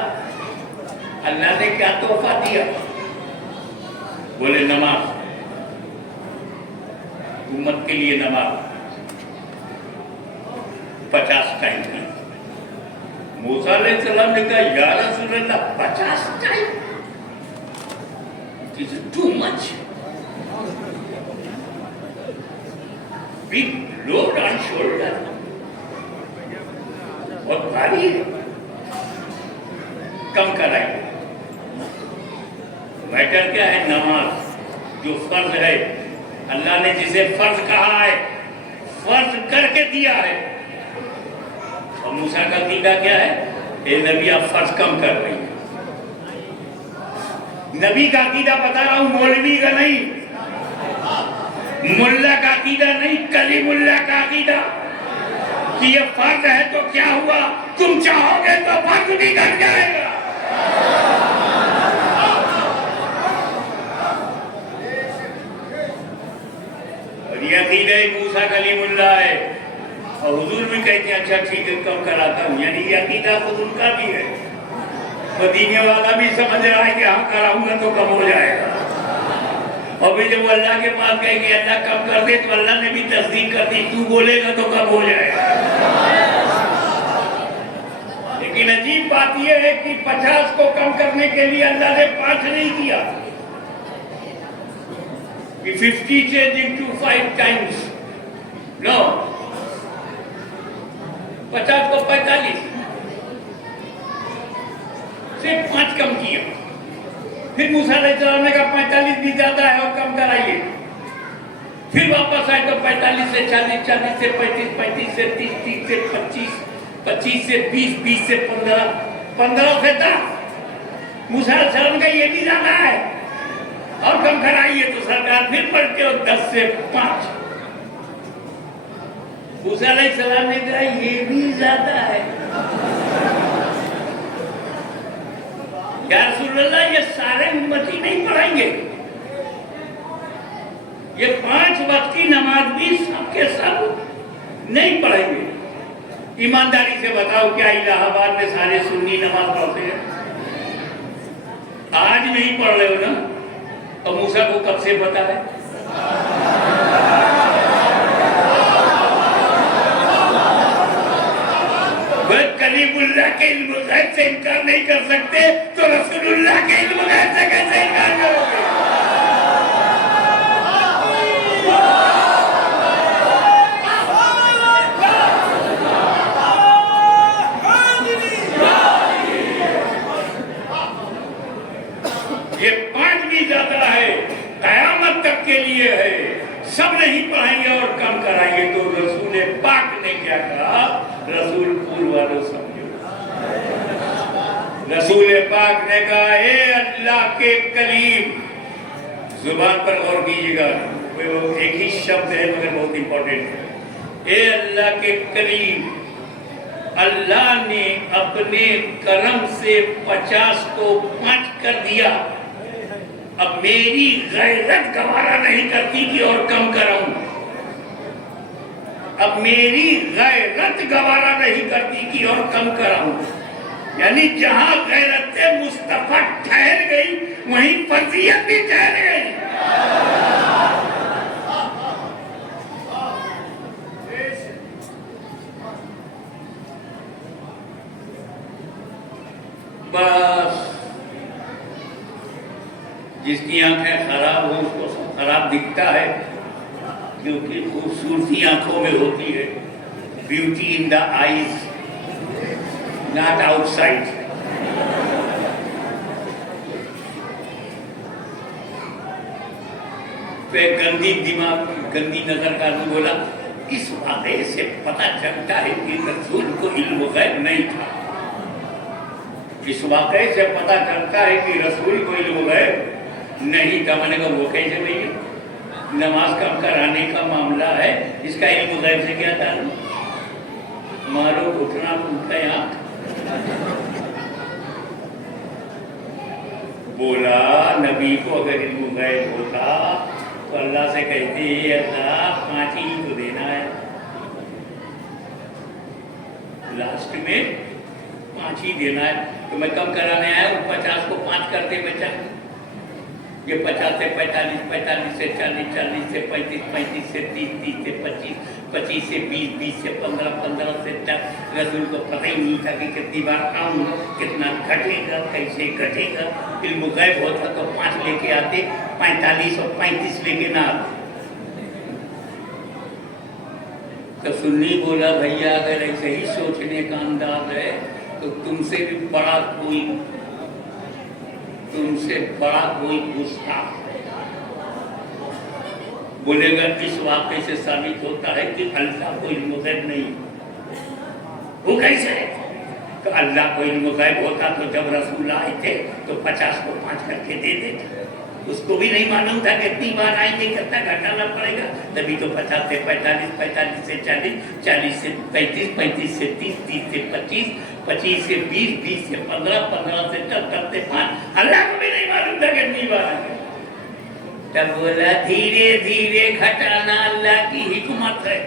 अल्लाह ने क्या तोहफा दिया? बोले नमाज, उम्मत के लिए नमाज 50 टाइम की। मूसा अलैहिस्सलाम ने कहा या रसूल अल्लाह 50 time? It is too much. Big load on shoulder. बहुत भारी है, कम कराइए। मैटर क्या है? नमाज जो फर्ज है, अल्लाह ने जिसे फर्ज कहा है, फर्ज करके दिया है। और मूसा का अकीदा क्या है? ए नबी आप फर्ज कम कर रही हैं। नबी का अकीदा बता रहा हूं, मौलवी का नहीं, मुल्ला का अकीदा नहीं, कलीमुल्लाह का अकीदा कि ये फर्ज है तो क्या हुआ, तुम चाहोगे तो फर्ज भी कर जाएगा। और ये अकीदा मूसा कलीमुल्लाह है। और हुजूर भी कहते हैं अच्छा ठीक है कम कराता हूँ, यानी ये अकीदा खुद उनका भी है। मदीने वाला भी समझ रहा है कि हाँ कराऊंगा तो कम हो जाएगा। और अभी जब वो अल्लाह के पास गए कि अल्लाह कम कर दे, तो अल्लाह ने भी तस्दीक कर दी, तू बोलेगा तो कम हो जाएगा। लेकिन अजीब बात यह है कि 50 को कम करने के लिए अल्लाह ने 5 नहीं किया कि 50 चेंज into 5 times, नो 50 को 45, सिर्फ 5 कम किया। फिर मूसा अलैहिस्सलाम ने कहा 45 भी ज्यादा है और कम कराइए। फिर वापस आए तो 45 से 40, 40 से 35, 35 से 30, 30 से 25, 25 से 20, 20 से 15, 15 से 10। मूसा अलैहिस्सलाम का ये भी ज्यादा है और कम कराइए, तो सरकार फिर पलटे और 10 से 5। मूसा अलैहिस्सलाम ने कहा ये भी ज्यादा है। या रसूलल्लाह, ये सारे उम्मती नहीं पढ़ेंगे, ये 5 वक्त की नमाज भी सबके सब नहीं पढ़ेंगे। ईमानदारी से बताओ, क्या इलाहाबाद में सारे सुन्नी नमाज पढ़ते हैं? आज नहीं पढ़ रहे हो ना, तो मूसा को कब से पता है? कलीमुल्लाह के इल्म गैब से इनकार नहीं कर सकते, तो रसूलुल्लाह के इल्म गैब से कैसे इनकार करोगे? ये 5 भी ज्यादा है, कयामत तक के लिए है, सब नहीं पढ़ाएंगे और कम कराएंगे। तो रसूल पाक ने क्या कहा? रसूल पूर्व वालों समझो, रसूल पाक ने कहा, ए अल्लाह के करीम, जुबान पर गौर कीजिएगा, एक ही शब्द है मगर बहुत इंपॉर्टेंट है। ए अल्लाह के करीम, अल्लाह ने अपने करम से 50 को 5 कर दिया। अब मेरी गैरत गवारा नहीं करती कि और कम कराऊं। अब मेरी गैरत गवारा नहीं करती कि और कम कराऊं। यानी जहां गैरत मुस्तफा ठहर गई, वहीं फर्जियत भी ठहर गई। बस जिसकी आंखें खराब हो उसको सब खराब दिखता है, क्योंकि खूबसूरती आंखों में होती है। Beauty in the eyes, not outside. फिर गंदी दिमाग, गंदी नजर का आदमी बोला, इस वाक़े से पता चलता है कि रसूल को इल्म गैब नहीं था। इस वाक़े से पता चलता है कि रसूल को इल्म गैब नहीं था। मैंने कहा वो कैसे भैया? नमाज कम कराने का मामला है, इसका इल्म गैब से क्या ताल्लुक? मारो घुटना फूटा यहाँ। बोला नबी को अगर इल्म गैब होता तो अल्लाह से कहते, अल्लाह 5 ही तो देना है, लास्ट में 5 ही देना है। तो मैं कम कराने आया हूँ, 50 को 5 करते बचा। ये 50 से 45, 45 से 40, 40 से 35, 35 से 30, 30 से 25, 25 से 20, 20 से 15, 15 से 10। रसूल को पता ही नहीं था कि कितनी बार आऊँ, कितना घटेगा, कैसे घटेगा। इल्म गैब होता तो 5 लेके आते, 45 और 35 लेके ना आते। तो सुन्नी बोला, भैया अगर ऐसे ही सोचने का अंदाज है तो तुमसे बड़ा कोई गुस्ताख बोलेगा। इस वाक़े से साबित होता है कि अल्लाह को इल्म गैब नहीं। वो कैसे है? तो अल्लाह को इल्म गैब होता तो जब रसूल आए थे तो 50 को 5 करके दे देते। उसको भी नहीं मालूम था कि कितनी बार आएंगे, कितना घटाना पड़ेगा। तभी तो 50 से 45, 45 से 40, 40 से 35, 35 से 30, 30 से 25, 25 से 20, 20 से 15, 15 से 10, 10 से 5। अल्लाह को भी नहीं मालूम था कितनी बार आएंगे। तब बोला धीरे धीरे घटाना अल्लाह की हिकमत है।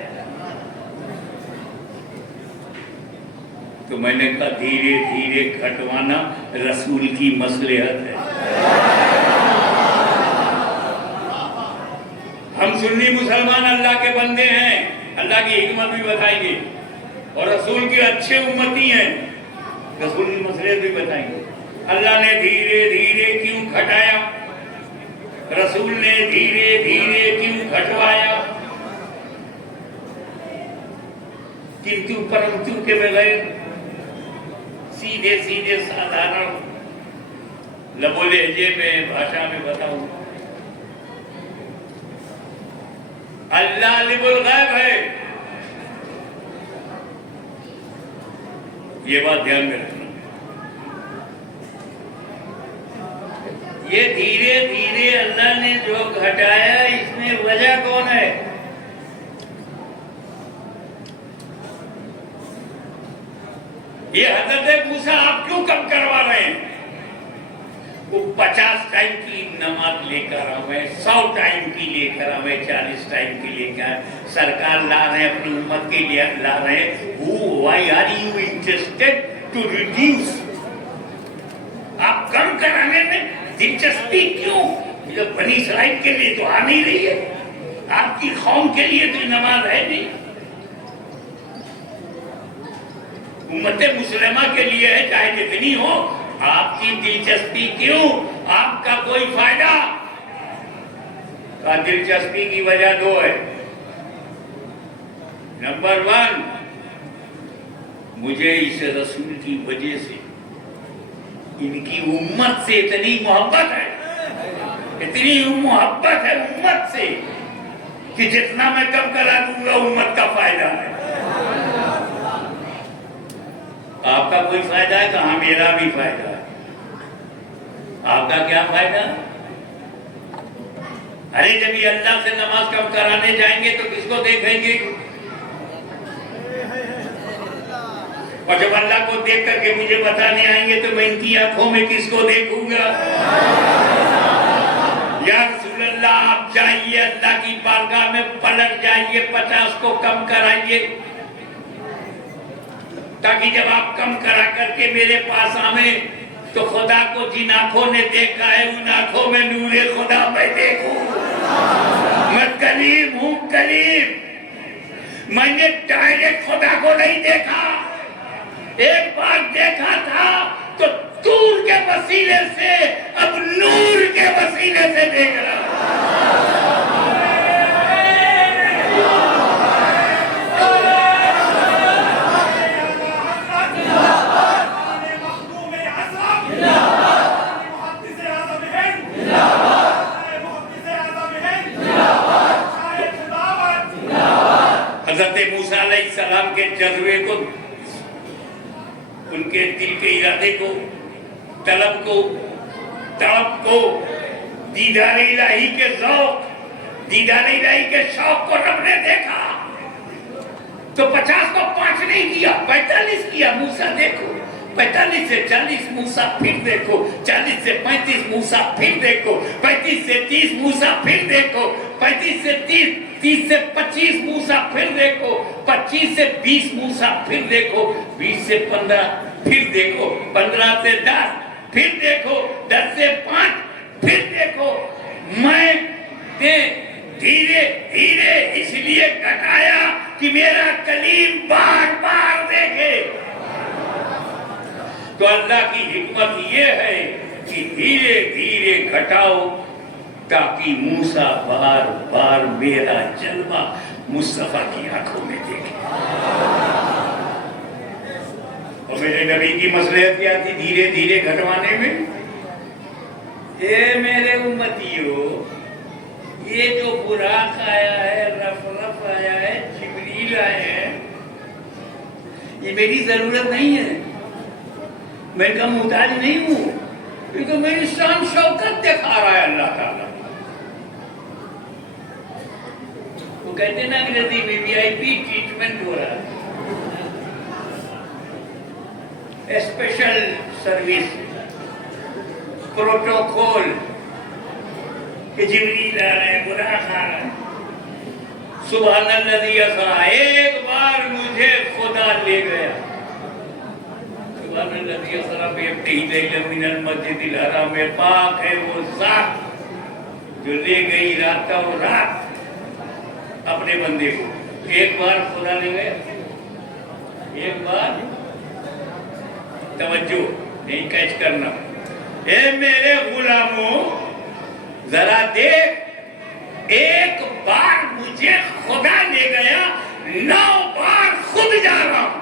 तो मैंने कहा धीरे धीरे घटवाना रसूल की मसलहत है। हम सुन्नी मुसलमान अल्लाह के बंदे हैं, अल्लाह की हिकमत भी बताएंगे और रसूल के अच्छे उम्मती हैं, रसूल की मसले भी बताएंगे। अल्लाह ने धीरे धीरे क्यों घटाया, रसूल ने धीरे धीरे क्यों घटवाया, किंतु परंतु के बगैर सीधे सीधे साधारण लबो लहजे में भाषा में बताऊं, अल्लाह लिबुल गैब है, ये बात ध्यान में रखना। ये धीरे धीरे अल्लाह ने जो घटाया, इसमें वजह कौन है? ये हजरत मूसा आप क्यों कम करवा रहे हैं? वो 50 टाइम की नमाज लेकर आवे, 100 टाइम की लेकर आवे, 40 टाइम की लेकर सरकार ला रहे हैं, अपनी उम्मत के लिए ला रहे हैं। Why are you interested to reduce? आप कम कराने में दिलचस्पी क्यों? जब बनी इस्राइल के लिए तो आ नहीं रही है, आपकी कौम के लिए तो नमाज है नहीं, उम्मत मुसलमा के लिए है, चाहे जितनी हो। आपकी दिलचस्पी क्यों? आपका कोई फायदा? का दिलचस्पी की वजह दो है। नंबर 1, मुझे इस रसूल की वजह से इनकी उम्मत से इतनी मोहब्बत है, इतनी मोहब्बत है उम्मत से कि जितना मैं कम करा दूंगा उम्मत का फायदा है। आपका कोई फायदा है? कहाँ मेरा भी फायदा है। आपका क्या फायदा? अरे जब ये अल्लाह से नमाज कम कराने जाएंगे तो किसको देखेंगे? और जब अल्लाह को देख करके मुझे बताने आएंगे तो मैं इनकी आंखों में किसको देखूंगा? या रसूल अल्लाह, आप जाइए अल्लाह की बारगाह में पलट जाइए, 50 को कम कराइए, ताकि जब आप कम करा करके मेरे पास आवे तो खुदा को जिन आंखों ने देखा है उन आंखों में नूरे खुदा मैं देखूं। मैं कलीम हूं, कलीम। मैंने डायरेक्ट खुदा को नहीं देखा, एक बार देखा था तो दूर के वसीले से, अब नूर के वसीले से देख रहा। हज़रत मूसा अलैहिस्सलाम के जज्बे को, उनके दिल के इरादे को, तड़प को दीदार इलाही के शौक, दीदार इलाही के शौक को रब ने देखा तो 50 को 5 नहीं किया, 45 किया। मूसा देखो, 45 से 40 मूसा फिर देखो, 40 से 35 मूसा फिर देखो, 35 से 30 मूसा फिर देखो, 35 से 30 से 25 मूसा फिर देखो, 25 से 20 मूसा फिर देखो, 20 से 15 फिर देखो, 15 से 10 फिर देखो, 10 से 5 फिर देखो। मैं धीरे धीरे इसलिए घटाया कि मेरा कलीम बार बार देखे। तो अल्लाह की हिकमत ये है कि धीरे धीरे घटाओ ताकि मूसा बार बार मेरा जलवा मुस्तफा की आंखों में देखे। और मेरे नबी की मसलहत क्या थी धीरे धीरे घटवाने में? ये मेरे उम्मतियों, ये जो बुराक आया है, रफ आया है, जिब्रील आए हैं, ये मेरी जरूरत नहीं है, मैं इनका मुहताज नहीं हूं, क्योंकि मेरी शान शौकत दिखा रहा है अल्लाह ताला। वो कहते ना अंग्रेजी में VIP ट्रीटमेंट हो रहा है, स्पेशल सर्विस, प्रोटोकॉल, कि जिब्रील आ रहे हैं, बुराक आ रहा है। सुभान अल्लाज़ी असरा, एक बार मुझे खुदा ले गया। सुभान अल्लाज़ी असरा बिअब्दिही लैलन मिनल मस्जिदिल हराम में, पाक है वो ज़ात जो ले गई रात और रात अपने बंदे को। एक बार खुदा ले गया, एक बार तवज्जो नहीं कैच करना। ए मेरे गुलामों जरा देख, एक बार मुझे खुदा ले गया, 9 बार खुद जा रहा हूं।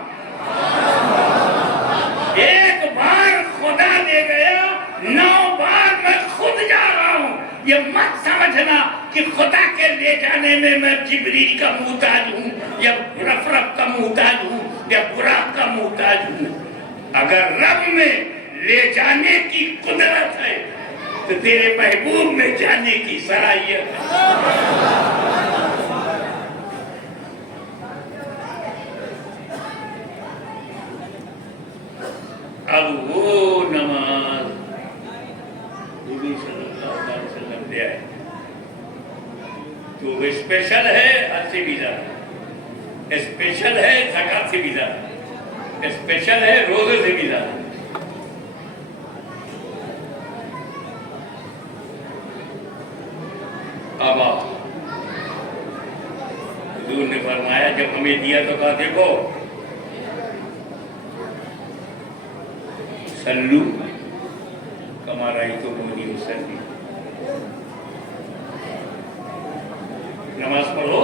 एक बार खुदा ले गया, 9 बार मैं खुद जा रहा हूं। ये मत समझना कि खुदा के ले जाने में मैं जिब्रील का मुहताज हूं या रफ का मुहताज हूं या बुराक का मुहताज हूं। अगर रब में ले जाने की कुदरत है तो तेरे महबूब में जाने की सलाहियत है। अब वो नमाज नबी सल्लल्लाहु अलैहि वसल्लम ले आए तो वो स्पेशल है, हज से भी ज्यादा स्पेशल है, ज़कात से भी ज्यादा स्पेशल है, रोजे से भी ज्यादा। अब हुजूर ने फरमाया, जब हमें दिया तो कहा देखो सल्लू कमा रही तो मोदी मुसल्ली, नमाज पढ़ो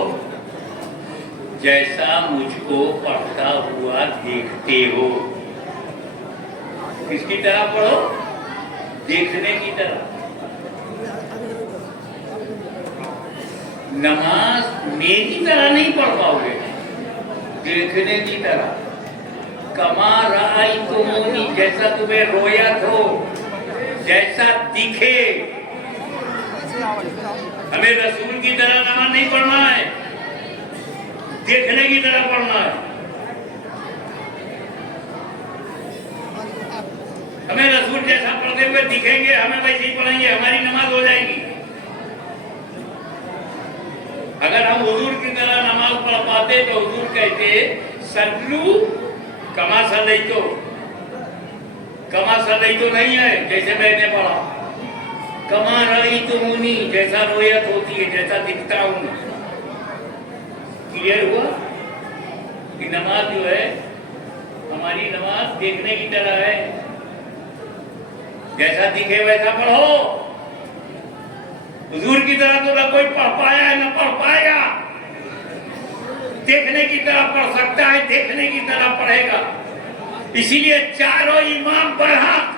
जैसा मुझको पढ़ता हुआ देखते हो। किसकी तरह पढ़ो? देखने की तरह। नमाज मेरी तरह नहीं पढ़ पाओगे, देखने की तरह। कमा राई तुमोनी, जैसा तुम्हें रोयत हो, जैसा दिखे। हमें रसूल की तरह नमाज नहीं पढ़ना है, देखने की तरह पढ़ना है। हमें रसूल जैसा पढ़ते हुए दिखेंगे, हमें वैसे ही पढ़ेंगे, हमारी नमाज हो जाएगी। अगर हम हुजूर की तरह नमाज पढ़ पाते तो हुजूर कहते सल्लू कमा सल्लैतो। कमा सल्लैतो नहीं है जैसे मैंने पढ़ा, कमा रअयतुमूनी, जैसा रोयत होती है, जैसा दिखता हूं। क्लियर हुआ कि नमाज जो है हमारी नमाज देखने की तरह है, जैसा दिखे वैसा पढ़ो। हुजूर की तरह तो ना कोई पढ़ पाया है ना पढ़ पाएगा, देखने की तरह पढ़ सकता है, देखने की तरह पढ़ेगा। इसीलिए चारों इमाम बरहक,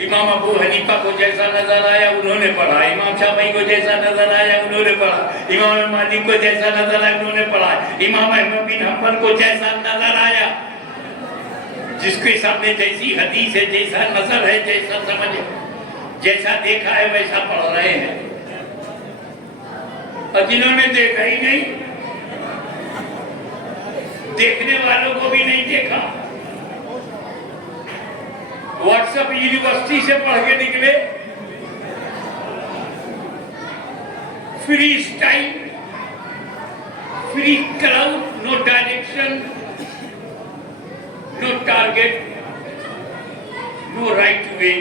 इमाम अबू हनीफा को जैसा नजर आया उन्होंने पढ़ा, इमाम शाफी को जैसा नजर आया उन्होंने पढ़ा, इमाम मालिक को जैसा नजर आया उन्होंने पढ़ा, इमाम अहमद बिन हंबल को जैसा नजर आया, जिसके सामने जैसी हदीस है, जैसा नजर है, जैसा समझ है, जैसा देखा है वैसा पढ़ रहे हैं। और जिन्होंने देखा ही नहीं, देखने वालों को भी नहीं देखा, व्हाट्सएप यूनिवर्सिटी से पढ़ के निकले, free style, free crowd, no direction, no target, no right way,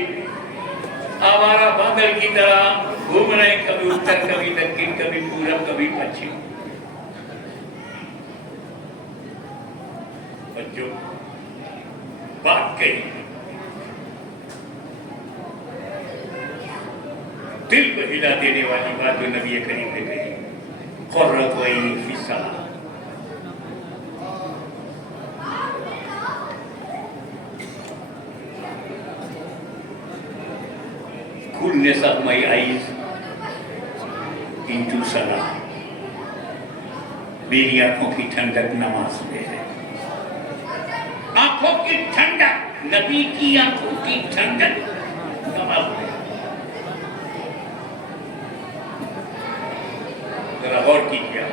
आवारा बादल की तरह घूम रहे, कभी उत्तर, कभी दक्षिण, कभी पूरब, कभी पश्चिम। बच्चों बात कही, दिल को हिला देने वाली बात जो नबी करीम ने कही, क़ुर्रतु ऐनी फ़ी सलाह। Coolness of my eyes into salah, मेरी आंखों की ठंडक नमाज में है। आंखों की ठंडक, नबी की आंखों की ठंडक नमाज में। जरा गौर कीजिए,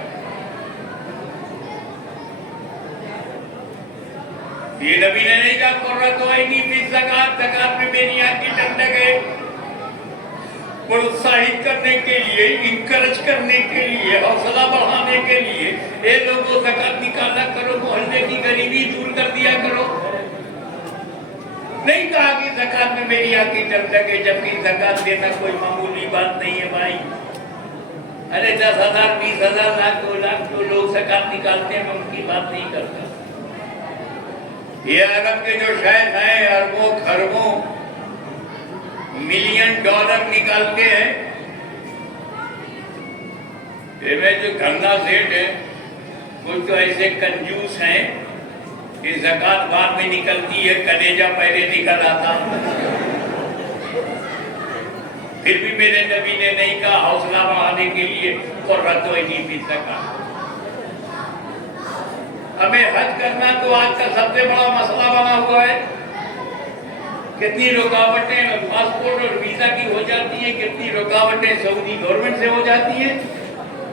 ये नबी ने नहीं कहा क़ुर्रतु ऐनी फ़ी ज़कात, ज़कात में मेरी आंख की ठंडक है। प्रोत्साहित करने के लिए, इंकरेज करने के लिए, हौसला बढ़ाने के लिए, ये लोगों ज़कात निकाला करो, मोहल्ले की गरीबी दूर कर दिया करो। नहीं कहा कि ज़कात में मेरी आंख की ठंडक है, जबकि ज़कात देना कोई मामूली बात नहीं है भाई। अरे 10,000, 20,000, लाख, 2 लाख जो लोग ज़कात निकालते हैं मैं उनकी बात नहीं करता। ये अरब के जो शेख हैं अरबों खरबों मिलियन डॉलर निकालते हैं, ये में जो गंगा सेठ है कुछ तो ऐसे कंजूस हैं कि ज़कात बाद में निकलती है, कलेजा पहले निकल आता। फिर भी मेरे नबी ने नहीं कहा हौसला बढ़ाने के लिए और रद्दो नहीं भी सका। हमें हज करना तो आज का सबसे बड़ा मसला बना हुआ है। कितनी रुकावटें पासपोर्ट और वीजा की हो जाती है, कितनी रुकावटें सऊदी गवर्नमेंट से हो जाती है,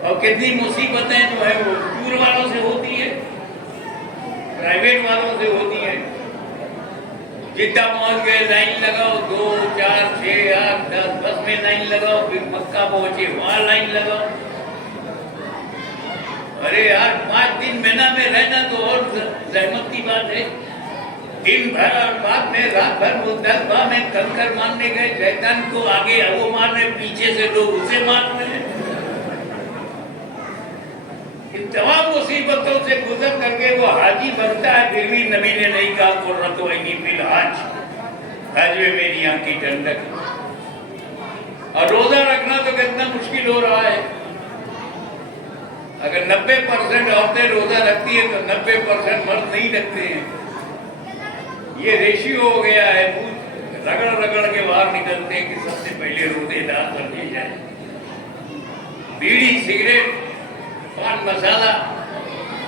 और कितनी मुसीबतें जो है वो टूर वालों से होती है, प्राइवेट वालों से होती है। जिद्दा पहुंच गए लाइन लगाओ, 2, 4, 6, 8, 10 बस में लाइन लगाओ, फिर मक्का पहुंचे वहां लाइन लगाओ। अरे यार 5 दिन महीना में रहना तो और जहमत की बात है। दिन भर और बाद में रात भर मुद्दतबा में कंकर मारने गए, शैतान को आगे वो मार रहे, पीछे से लोग उसे मार रहे हैं। इन तमाम मुसीबतों से गुजर करके वो हाजी बनता है, फिर भी नबी ने नहीं कहा कुर्रतु ऐनी फिल हज, हज में मेरी आंख की ठंडक। और रोजा रखना तो कितना मुश्किल हो रहा है। अगर 90% औरतें रोजा रखती है तो 90% मर्द नहीं रखते हैं। ये रेशियो हो गया है, रगड़ रगड़ के बाहर निकलते हैं कि सबसे पहले रोजेदार बने जाए। बीड़ी सिगरेट पान मसाला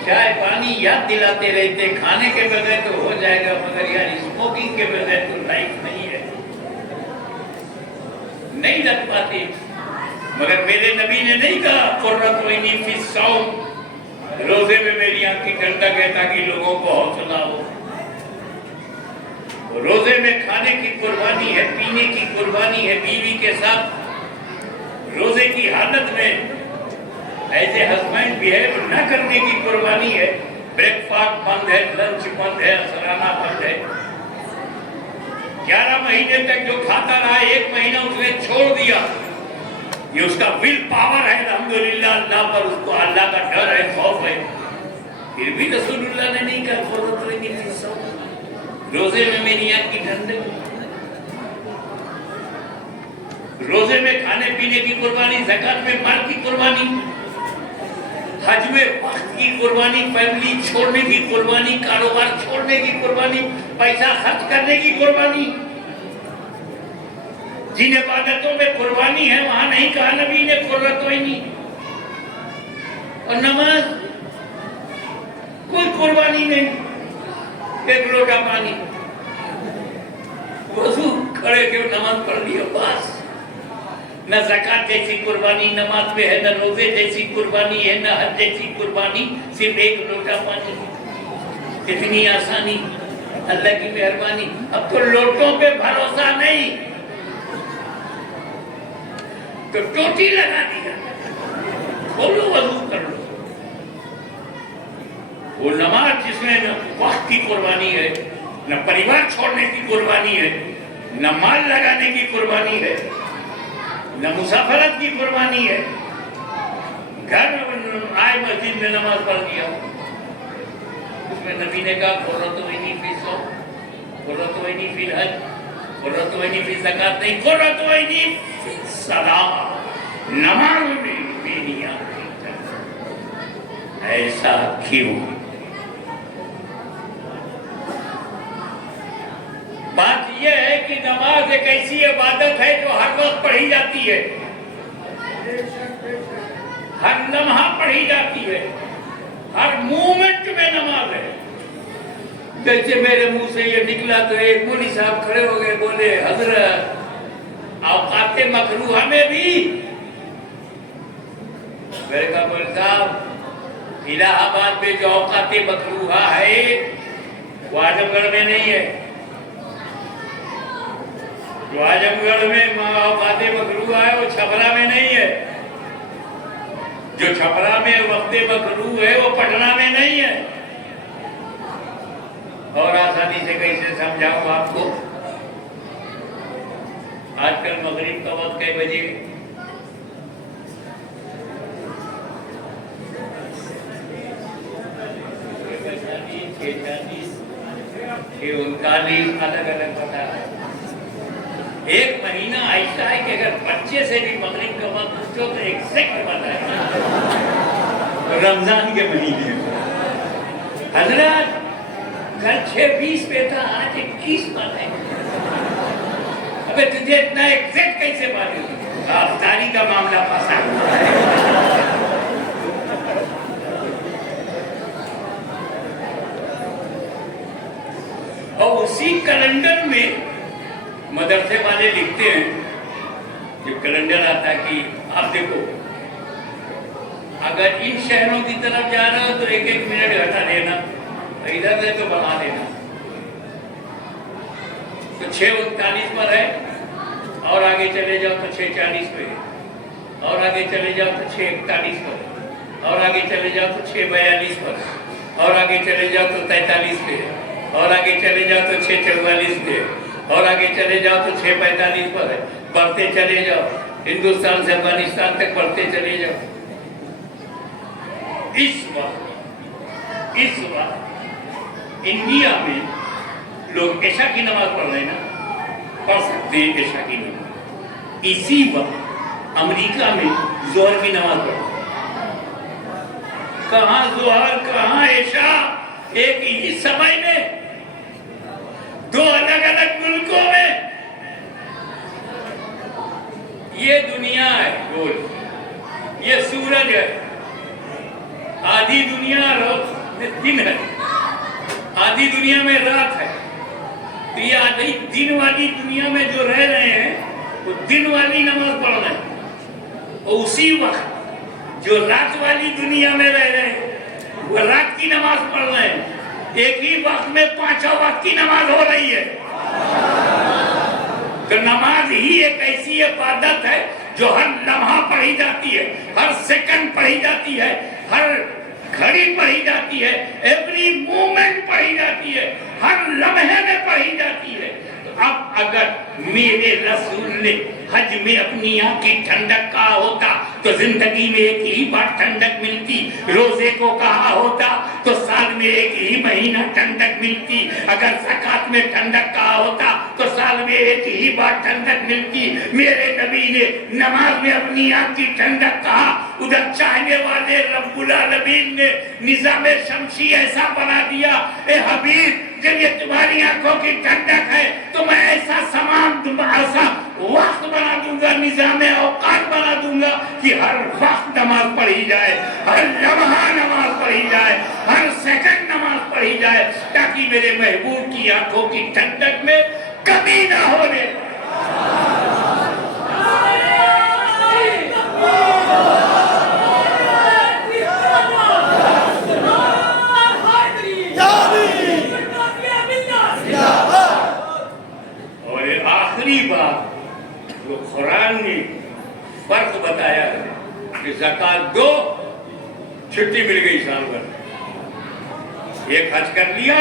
चाय पानी याद दिलाते रहते, खाने के बगैर तो हो जाएगा मगर यार स्मोकिंग के बगैर तो लाइफ नहीं है, नहीं रख पाते। मगर मेरे नबी ने नहीं कहा कुर्रतु ऐनी फी सौम, रोजे में मेरी आंख की ठंडक है ताकि लोगों को हौसला हो। रोजे में खाने की कुर्बानी है, पीने की कुर्बानी है, बीवी के साथ रोजे की हालत में ऐसे हस्बैंड बिहेव न करने की कुर्बानी है। ब्रेकफास्ट बंद है, लंच बंद है, असराना बंद है। 11 महीने तक जो खाता रहा, 1 महीना उसने छोड़ दिया, ये उसका विल पावर है। अल्हम्दुलिल्लाह, अल्लाह पर उसको अल्लाह का डर है, खौफ है। फिर भी रसूलुल्लाह ने नहीं कहा कुर्रतु ऐनी फी सौम, रोजे में मेरी आंख की ठंडक। रोजे में खाने पीने की कुर्बानी, ज़कात में माल की कुर्बानी, हज में वक्त की कुर्बानी, फैमिली छोड़ने की कुर्बानी, कारोबार छोड़ने की कुर्बानी, पैसा खर्च करने की कुर्बानी। जिन इबादतों में कुर्बानी है वहां नहीं कहा नबी ने कुर्रतु ऐनी। और नमाज कोई कुर्बानी नहीं, 1 लोटा पानी, वजू खड़े के नमाज पढ़ लिया बस। न ज़कात जैसी कुर्बानी नमाज में है, न रोजे जैसी कुर्बानी है, न हज जैसी कुर्बानी, सिर्फ 1 लोटा पानी। कितनी आसानी, अल्लाह की मेहरबानी। अब तो लोटों पे भरोसा नहीं तो टोटी लगा दिया, खोलो वजू कर लो। वो नमाज जिसमें न वक्त की कुर्बानी है, न परिवार छोड़ने की कुर्बानी है, न माल लगाने की कुर्बानी है, न मुसाफरत की कुर्बानी है, घर में आए मस्जिद में नमाज पढ़ लिया, उसमें नबी ने कहा कुर्रतु ऐनी फी सौम, कुर्रतु ऐनी फिल हज, कुर्रतु ऐनी फी ज़कात नहीं, कुर्रतु ऐनी फी सलाह, नमाज में मेरी आंख की ठंडक। ऐसा क्यों? बात यह है कि नमाज एक ऐसी इबादत है जो हर वक्त पढ़ी जाती है, हर लम्हा पढ़ी जाती है, हर मूवमेंट में नमाज है। जैसे मेरे मुंह से ये निकला तो एक मौलवी साहब खड़े हो गए, बोले हजरत औकाते मकरूहा में भी। मेरे कहा बोले साहब इलाहाबाद में जो औकाते मकरूहा है वो आजमगढ़ में नहीं है। जो आजमगढ़ में औकाते मकरूहा है वो छपरा में नहीं है। जो छपरा में वक्ते मकरू है वो पटना में नहीं है। और आसानी से कैसे समझाऊं आपको? आजकल मगरिब का वक्त कई बजे? 6:40, 6:39 अलग अलग बता रहा है। एक महीना ऐसा है कि अगर बच्चे से भी मगरिब का वक्त पूछो तो एग्जैक्ट बताए। रमजान के महीने में हजरत कल 6:20 पे था, आज 21 पर है। अबे तुझे इतना एग्जैक्ट कैसे मालूम? अफ्तारी का मामला फंसा हुआ है। और उसी कैलेंडर में मदरसे वाले लिखते हैं, जो कैलेंडर आता है कि आप देखो अगर इन शहरों की तरफ जा रहे हो तो 1-1 मिनट घटा देना, इधर है तो बढ़ा देना। तो 6:39 पर है, और आगे चले जाओ तो 6:40 पे है, और आगे चले जाओ तो 6:41 पर है, और आगे चले जाओ तो 6:42 पर है, और आगे चले जाओ तो 43 पे है, और आगे चले जाओ तो 6:44 पे है, और आगे चले जाओ तो 6:45 पर है। बढ़ते चले जाओ, हिंदुस्तान से अफगानिस्तान तक बढ़ते चले जाओ। इस वक्त इंडिया में लोग ऐशा की नमाज पढ़ रहे हैं ना, पढ़ सकते हैं ऐशा की नमाज। इसी वक्त अमेरिका में जोहर की नमाज पढ़, कहाँ जोहर कहाँ ऐशा, एक ही समय में दो अलग अलग मुल्कों में। ये दुनिया है गोल, ये सूरज है, आधी दुनिया में दिन है, आधी दुनिया में रात है। तो ये आधी दिन वाली दुनिया में जो रह रहे हैं वो दिन वाली नमाज पढ़ रहे हैं, और उसी वक्त जो रात वाली दुनिया में रह रहे हैं वो रात की नमाज पढ़ रहे हैं। एक ही वक्त में 5 वक्त की नमाज हो रही है। तो नमाज ही एक ऐसी इबादत है जो हर लम्हा पढ़ी जाती है, हर सेकंड पढ़ी जाती है, हर घड़ी पढ़ी जाती है, एवरी मूवमेंट पढ़ी जाती है, हर लम्हे में पढ़ी जाती है। तो अब अगर मेरे रसूल ने हज में अपनी आंखें ठंडक कहा होता तो जिंदगी में एक ही बार ठंडक मिलती, रोजे को कहा होता तो साल में एक ही महीना ठंडक मिलती, अगर ज़कात में ठंडक कहा होता तो साल में एक ही बार ठंडक मिलती। मेरे नबी ने नमाज में अपनी आंख की ठंडक कहा, उधर चाहने वाले रब्बुल आलमीन ने निज़ाम शमसी ऐसा बना दिया, ए हबीब जब ये तुम्हारी आंखों की ठंडक है तो मैं ऐसा समान ऐसा वक्त बना दूंगा, निजाम औकात बना दूंगा कि हर वक्त नमाज पढ़ी जाए, हर लम्हा नमाज पढ़ी जाए, हर सेकंड नमाज पढ़ी जाए, ताकि मेरे महबूब की आंखों की ठंडक में कमी ना होने। और आखिरी बात जो कुरान ने फर्क बताया है कि ज़कात दो, छुट्टी मिल गई साल भर। एक हज कर लिया,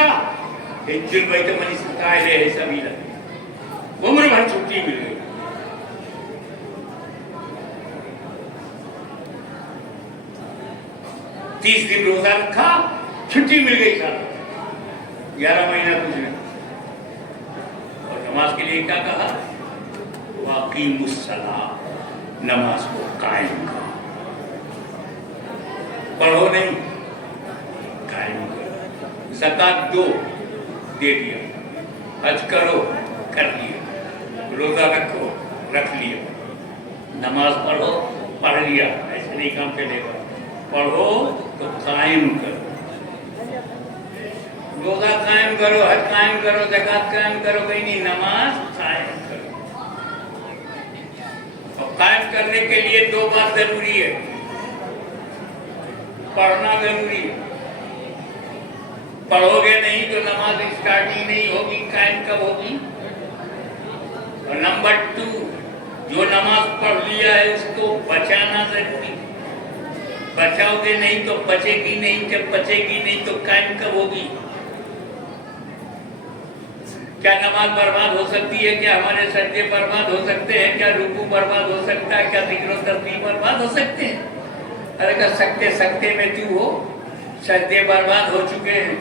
एक दिन बैठ मनी सकाए रहे सभी लगे, उम्र भर छुट्टी मिल गई। तीस दिन रोजा रखा, छुट्टी मिल गई साल भर, 11 महीना कुछ नहीं। और नमाज के लिए क्या कहा? वाक़ीमुस्सलाह, नमाज को कायम करो, पढ़ो नहीं, कायम करो। ज़कात दो, दे दिया, हज करो, कर लिया, रोजा रखो, रख लिया, नमाज पढ़ो, पढ़ लिया, ऐसे नहीं काम चलेगा। पढ़ो तो कायम करो, रोजा कायम करो, हज कायम करो, ज़कात कायम करो, कहीं नहीं, नमाज कायम करो। और कायम करने के लिए दो बात जरूरी है, पढ़ना जरूरी है। पढ़ोगे नहीं तो नमाज स्टार्ट ही नहीं होगी, कायम कब होगी? और नंबर 2, जो नमाज पढ़ लिया है उसको बचाना जरूरी। बचाओगे नहीं तो बचेगी नहीं, जब बचेगी नहीं तो कायम कब होगी? क्या नमाज बर्बाद हो सकती है? क्या हमारे सजदे बर्बाद हो सकते हैं? क्या रुकू बर्बाद हो सकता है? क्या जिक्र तस्बीह बर्बाद हो सकते हैं? अरे कर सकते में तू हो, सजदे बर्बाद हो चुके हैं,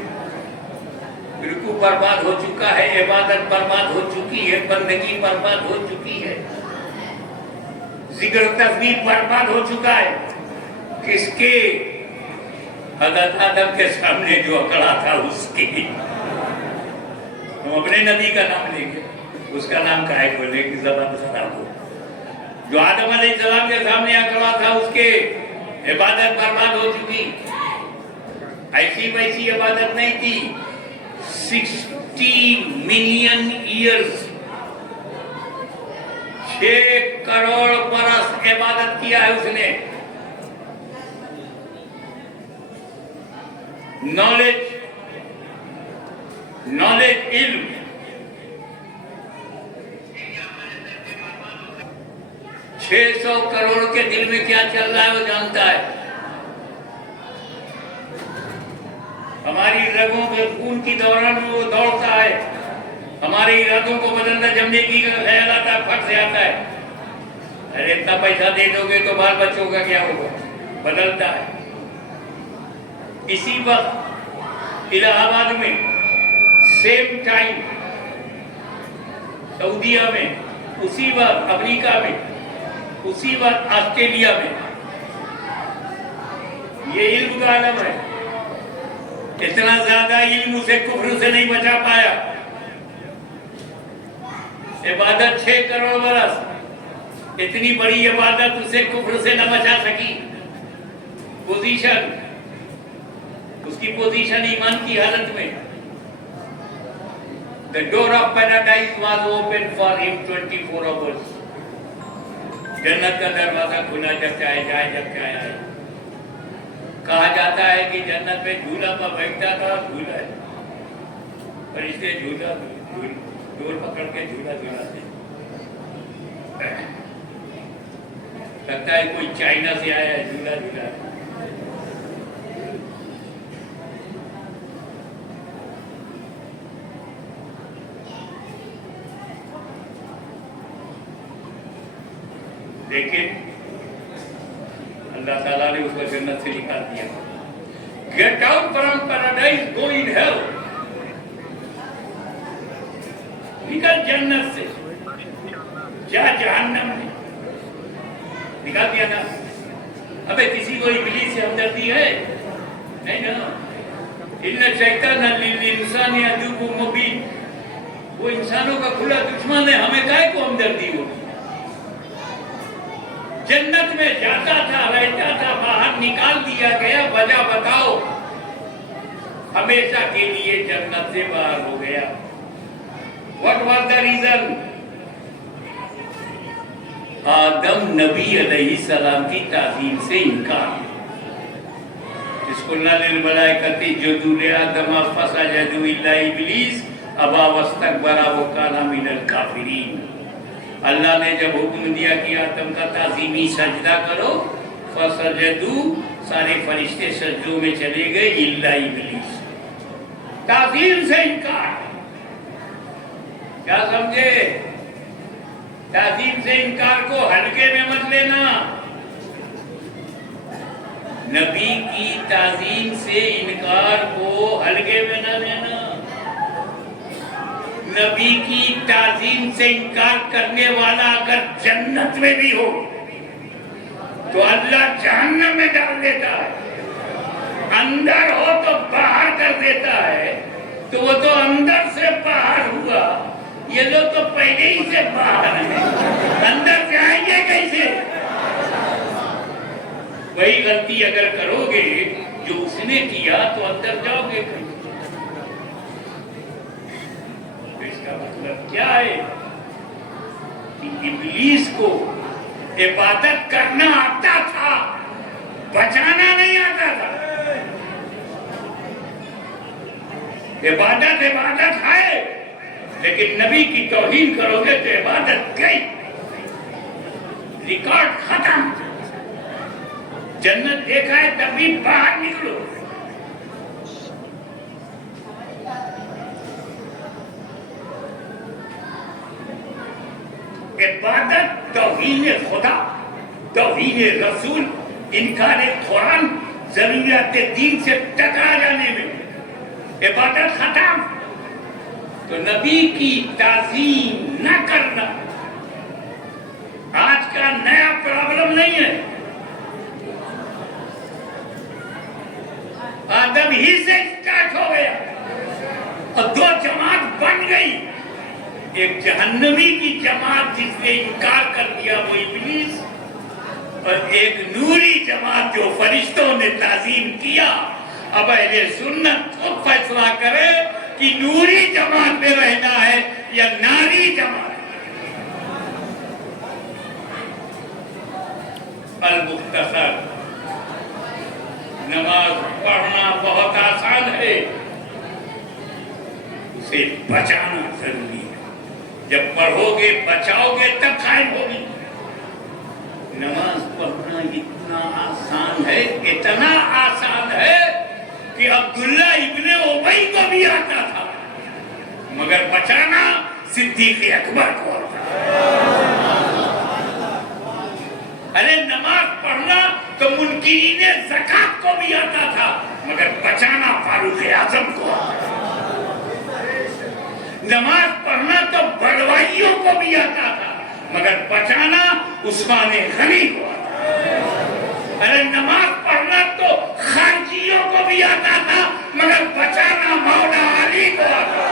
रुकू बर्बाद हो चुका है, इबादत बर्बाद हो चुकी है, बंदगी बर्बाद हो चुकी है, जिक्र तस्बीह बर्बाद हो चुका है। किसके? हज़रत आदम के सामने जो अकड़ा था उसके। हम अपने नबी का नाम लेंगे, उसका नाम काहे को लेंगे? ज़बान खराब हो। जो आदम अलैहिस्सलाम के सामने अकड़ा था उसके इबादत बर्बाद हो चुकी। ऐसी वैसी इबादत नहीं थी। 60 मिलियन ईयर्स, 6 करोड़ बरस इबादत किया है उसने। नॉलेज इल्म, छह 600 करोड़ के दिल में क्या चल रहा है वो जानता है। हमारी रगों के खून की दौरान वो दौड़ता है। हमारे इरादों को बदलना जमने की ख्याल आता है, फट से आता है। अरे इतना पैसा दे दोगे तो बाल बच्चों का क्या होगा? बदलता है। इसी वक्त इलाहाबाद में सेम टाइम, सऊदीया में, उसी वक्त अमेरिका में, उसी वक्त ऑस्ट्रेलिया में, ये इल्म का आलम है। इतना ज्यादा इल्म उसे कुफ्र से नहीं बचा पाया। इबादत 6 करोड़ बरस, इतनी बड़ी इबादत उसे कुफ्र से न बचा सकी। पोजीशन, उसकी पोजीशन ईमान की हालत में। The door of paradise was open for him 24 hours. जन्नत का दरवाजा खुला जब चाहे जाए, जब चाहे आए। कहा जाता है कि जन्नत में झूला पर बैठता था, झूला है, पर इसे झूला डोर पकड़ के झूला झूलाते। लगता है कोई चाइना से आया है, झूला झूला। लेकिन अल्लाह ताला ने उसको जन्नत से निकाल दिया। Get out from paradise, go in hell. निकल जन्नत से, जा जहन्नम में। निकाल दिया ना। अबे किसी को इब्लीस से हमदर्दी है? नहीं ना। इन्ना शैतान लिल इंसान अदुव्वुम मुबीन। वो इंसानों का खुला दुश्मन है, हमें काहे को हमदर्दी होगी? जन्नत में जाता था, रहता था, बाहर निकाल दिया गया। वजह बताओ। हमेशा के लिए जन्नत से बाहर हो गया। What was the reason? आदम नबी अलैहिस्सलाम की ताज़ीम से इनकार। इसकुलना लिलमलाइकति जुदू लिआदम फसजदू इल्ला इब्लीस अबा वस्तकबरा व काना मिनल काफिरीन। अल्लाह ने जब हुक्म दिया कि आदम का ताज़ीमी सजदा करो, फसजदू, सारे फरिश्ते सजदों में चले गए, इल्ला इब्लीस। ताज़ीम से इनकार। क्या समझे? ताज़ीम से इनकार को हल्के में मत लेना। नबी की ताज़ीम से इनकार को हल्के में न लेना। नबी की ताज़ीम से इनकार करने वाला अगर जन्नत में भी हो तो अल्लाह जहन्नम में डाल देता है। अंदर हो तो बाहर कर देता है। तो वो तो अंदर से बाहर हुआ, ये लोग तो पहले ही से बाहर हैं, अंदर जाएंगे कैसे? वही गलती अगर करोगे जो उसने किया तो अंदर जाओगे कैसे? इसका मतलब क्या है कि इब्लीस को इबादत करना आता था, बचाना नहीं आता था। इबादत इबादत है, लेकिन नबी की तौहीन करोगे तो इबादत गई, रिकॉर्ड खत्म। जन्नत देखा है तभी बाहर निकलो। इबादत तौहीन खुदा, तौहीन रसूल, इनकार कुरान, जरूरियात दीन से टकरा जाने में इबादत खत्म। तो नबी की ताजीम न करना आज का नया प्रॉब्लम नहीं है, आदम ही से स्टार्ट हो गया और दो जमात बन गई। एक जहन्नमी की जमात जिसने इनकार कर दिया वो इब्लीस, और एक नूरी जमात जो फरिश्तों ने ताजीम किया। अब अहले सुन्नत खुद फैसला करे कि नूरी जमात में रहना है या नारी जमात। अल-मुख्तसर, नमाज पढ़ना बहुत आसान है, उसे बचाना जरूरी है। जब पढ़ोगे बचाओगे तब कायम होगी। नमाज पढ़ना इतना आसान है, इतना आसान है कि अब्दुल्ला इब्ने उबई को भी आता था, मगर बचाना सिद्दीक अकबर को आता। अरे नमाज पढ़ना तो मुनकिरीने ज़कात को भी आता था, मगर बचाना फारूक आजम को आता। नमाज पढ़ना तो बड़वाइयों को भी आता था, मगर बचाना उस्मान गनी को आता। अरे नमाज पढ़ना तो खारजियों को भी आता था, मगर बचाना मौला अली को आता।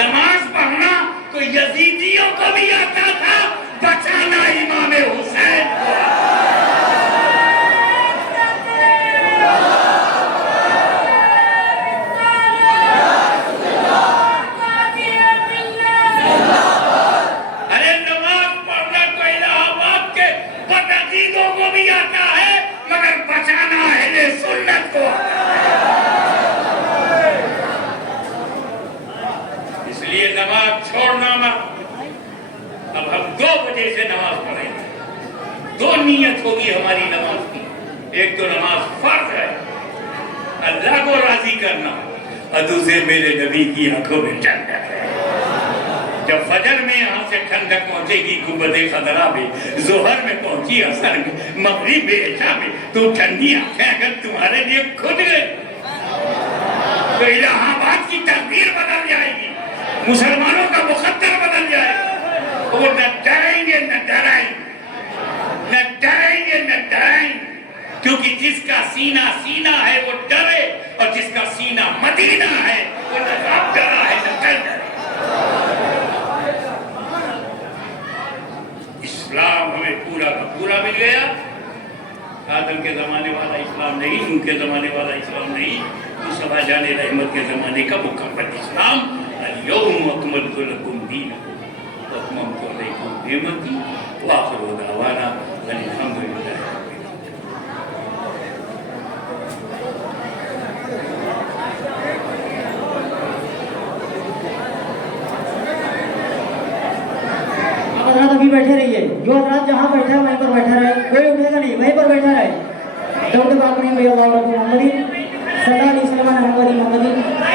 नमाज पढ़ना तो यजीदियों को भी आता था, बचाना इमाम हुसैन को। अरे नमाज पढ़ना तो इलाहाबाद के बदअकीदों को भी आता है, मगर बचाना अहले सुन्नत को आता है। इसलिए नमाज छोड़ना मत। अब हम 2 बजे से नमाज पढ़ेंगे। 2 नियत होगी हमारी नमाज की। एक तो नमाज फर्ज है, अल्लाह को राजी करना, और दूसरे मेरे नबी की आंखों में ठंडक है। जब फजर में यहाँ से ठंडक पहुंचेगी गुंबदे खदरा में, जोहर में पहुंची असर में, मगरिब में, इशा में, तो ठंडी आंखें अगर तुम्हारे लिए खुद गई तो इलाहाबाद की तकदीर बदल जाएगी, मुसलमानों का मुकद्दर बदल जाएगा। वो न डरेंगे न डराएंगे, न डरेंगे न डराएंगे, क्योंकि जिसका सीना सीना है वो डरे, और जिसका सीना मदीना है वो न अब डरा है न कल डरे। इस्लाम हमें पूरा का पूरा मिल गया। आदम के जमाने वाला इस्लाम नहीं, उनके जमाने वाला इस्लाम नहीं, मुस्तफा जाने रहमत के जमाने का मुकम्मल इस्लाम। अल-यौम अकमलतु लकुम दीनकुम व अतममतु अलैकुम निअमती व आखिरु दअवाना अनिल हम्दुलिल्लाहि रब्बिल आलामीन। आप हजरात अभी बैठे रहिए, जो हजरात जहाँ बैठा है वहीं पर बैठा रहे, कोई उठेगा नहीं, वहीं पर बैठा रहे। दौड़ बात नहीं भैया, मोहम्मदी सल्लल्लाहु अलैहि वसल्लम मोहम्मदी।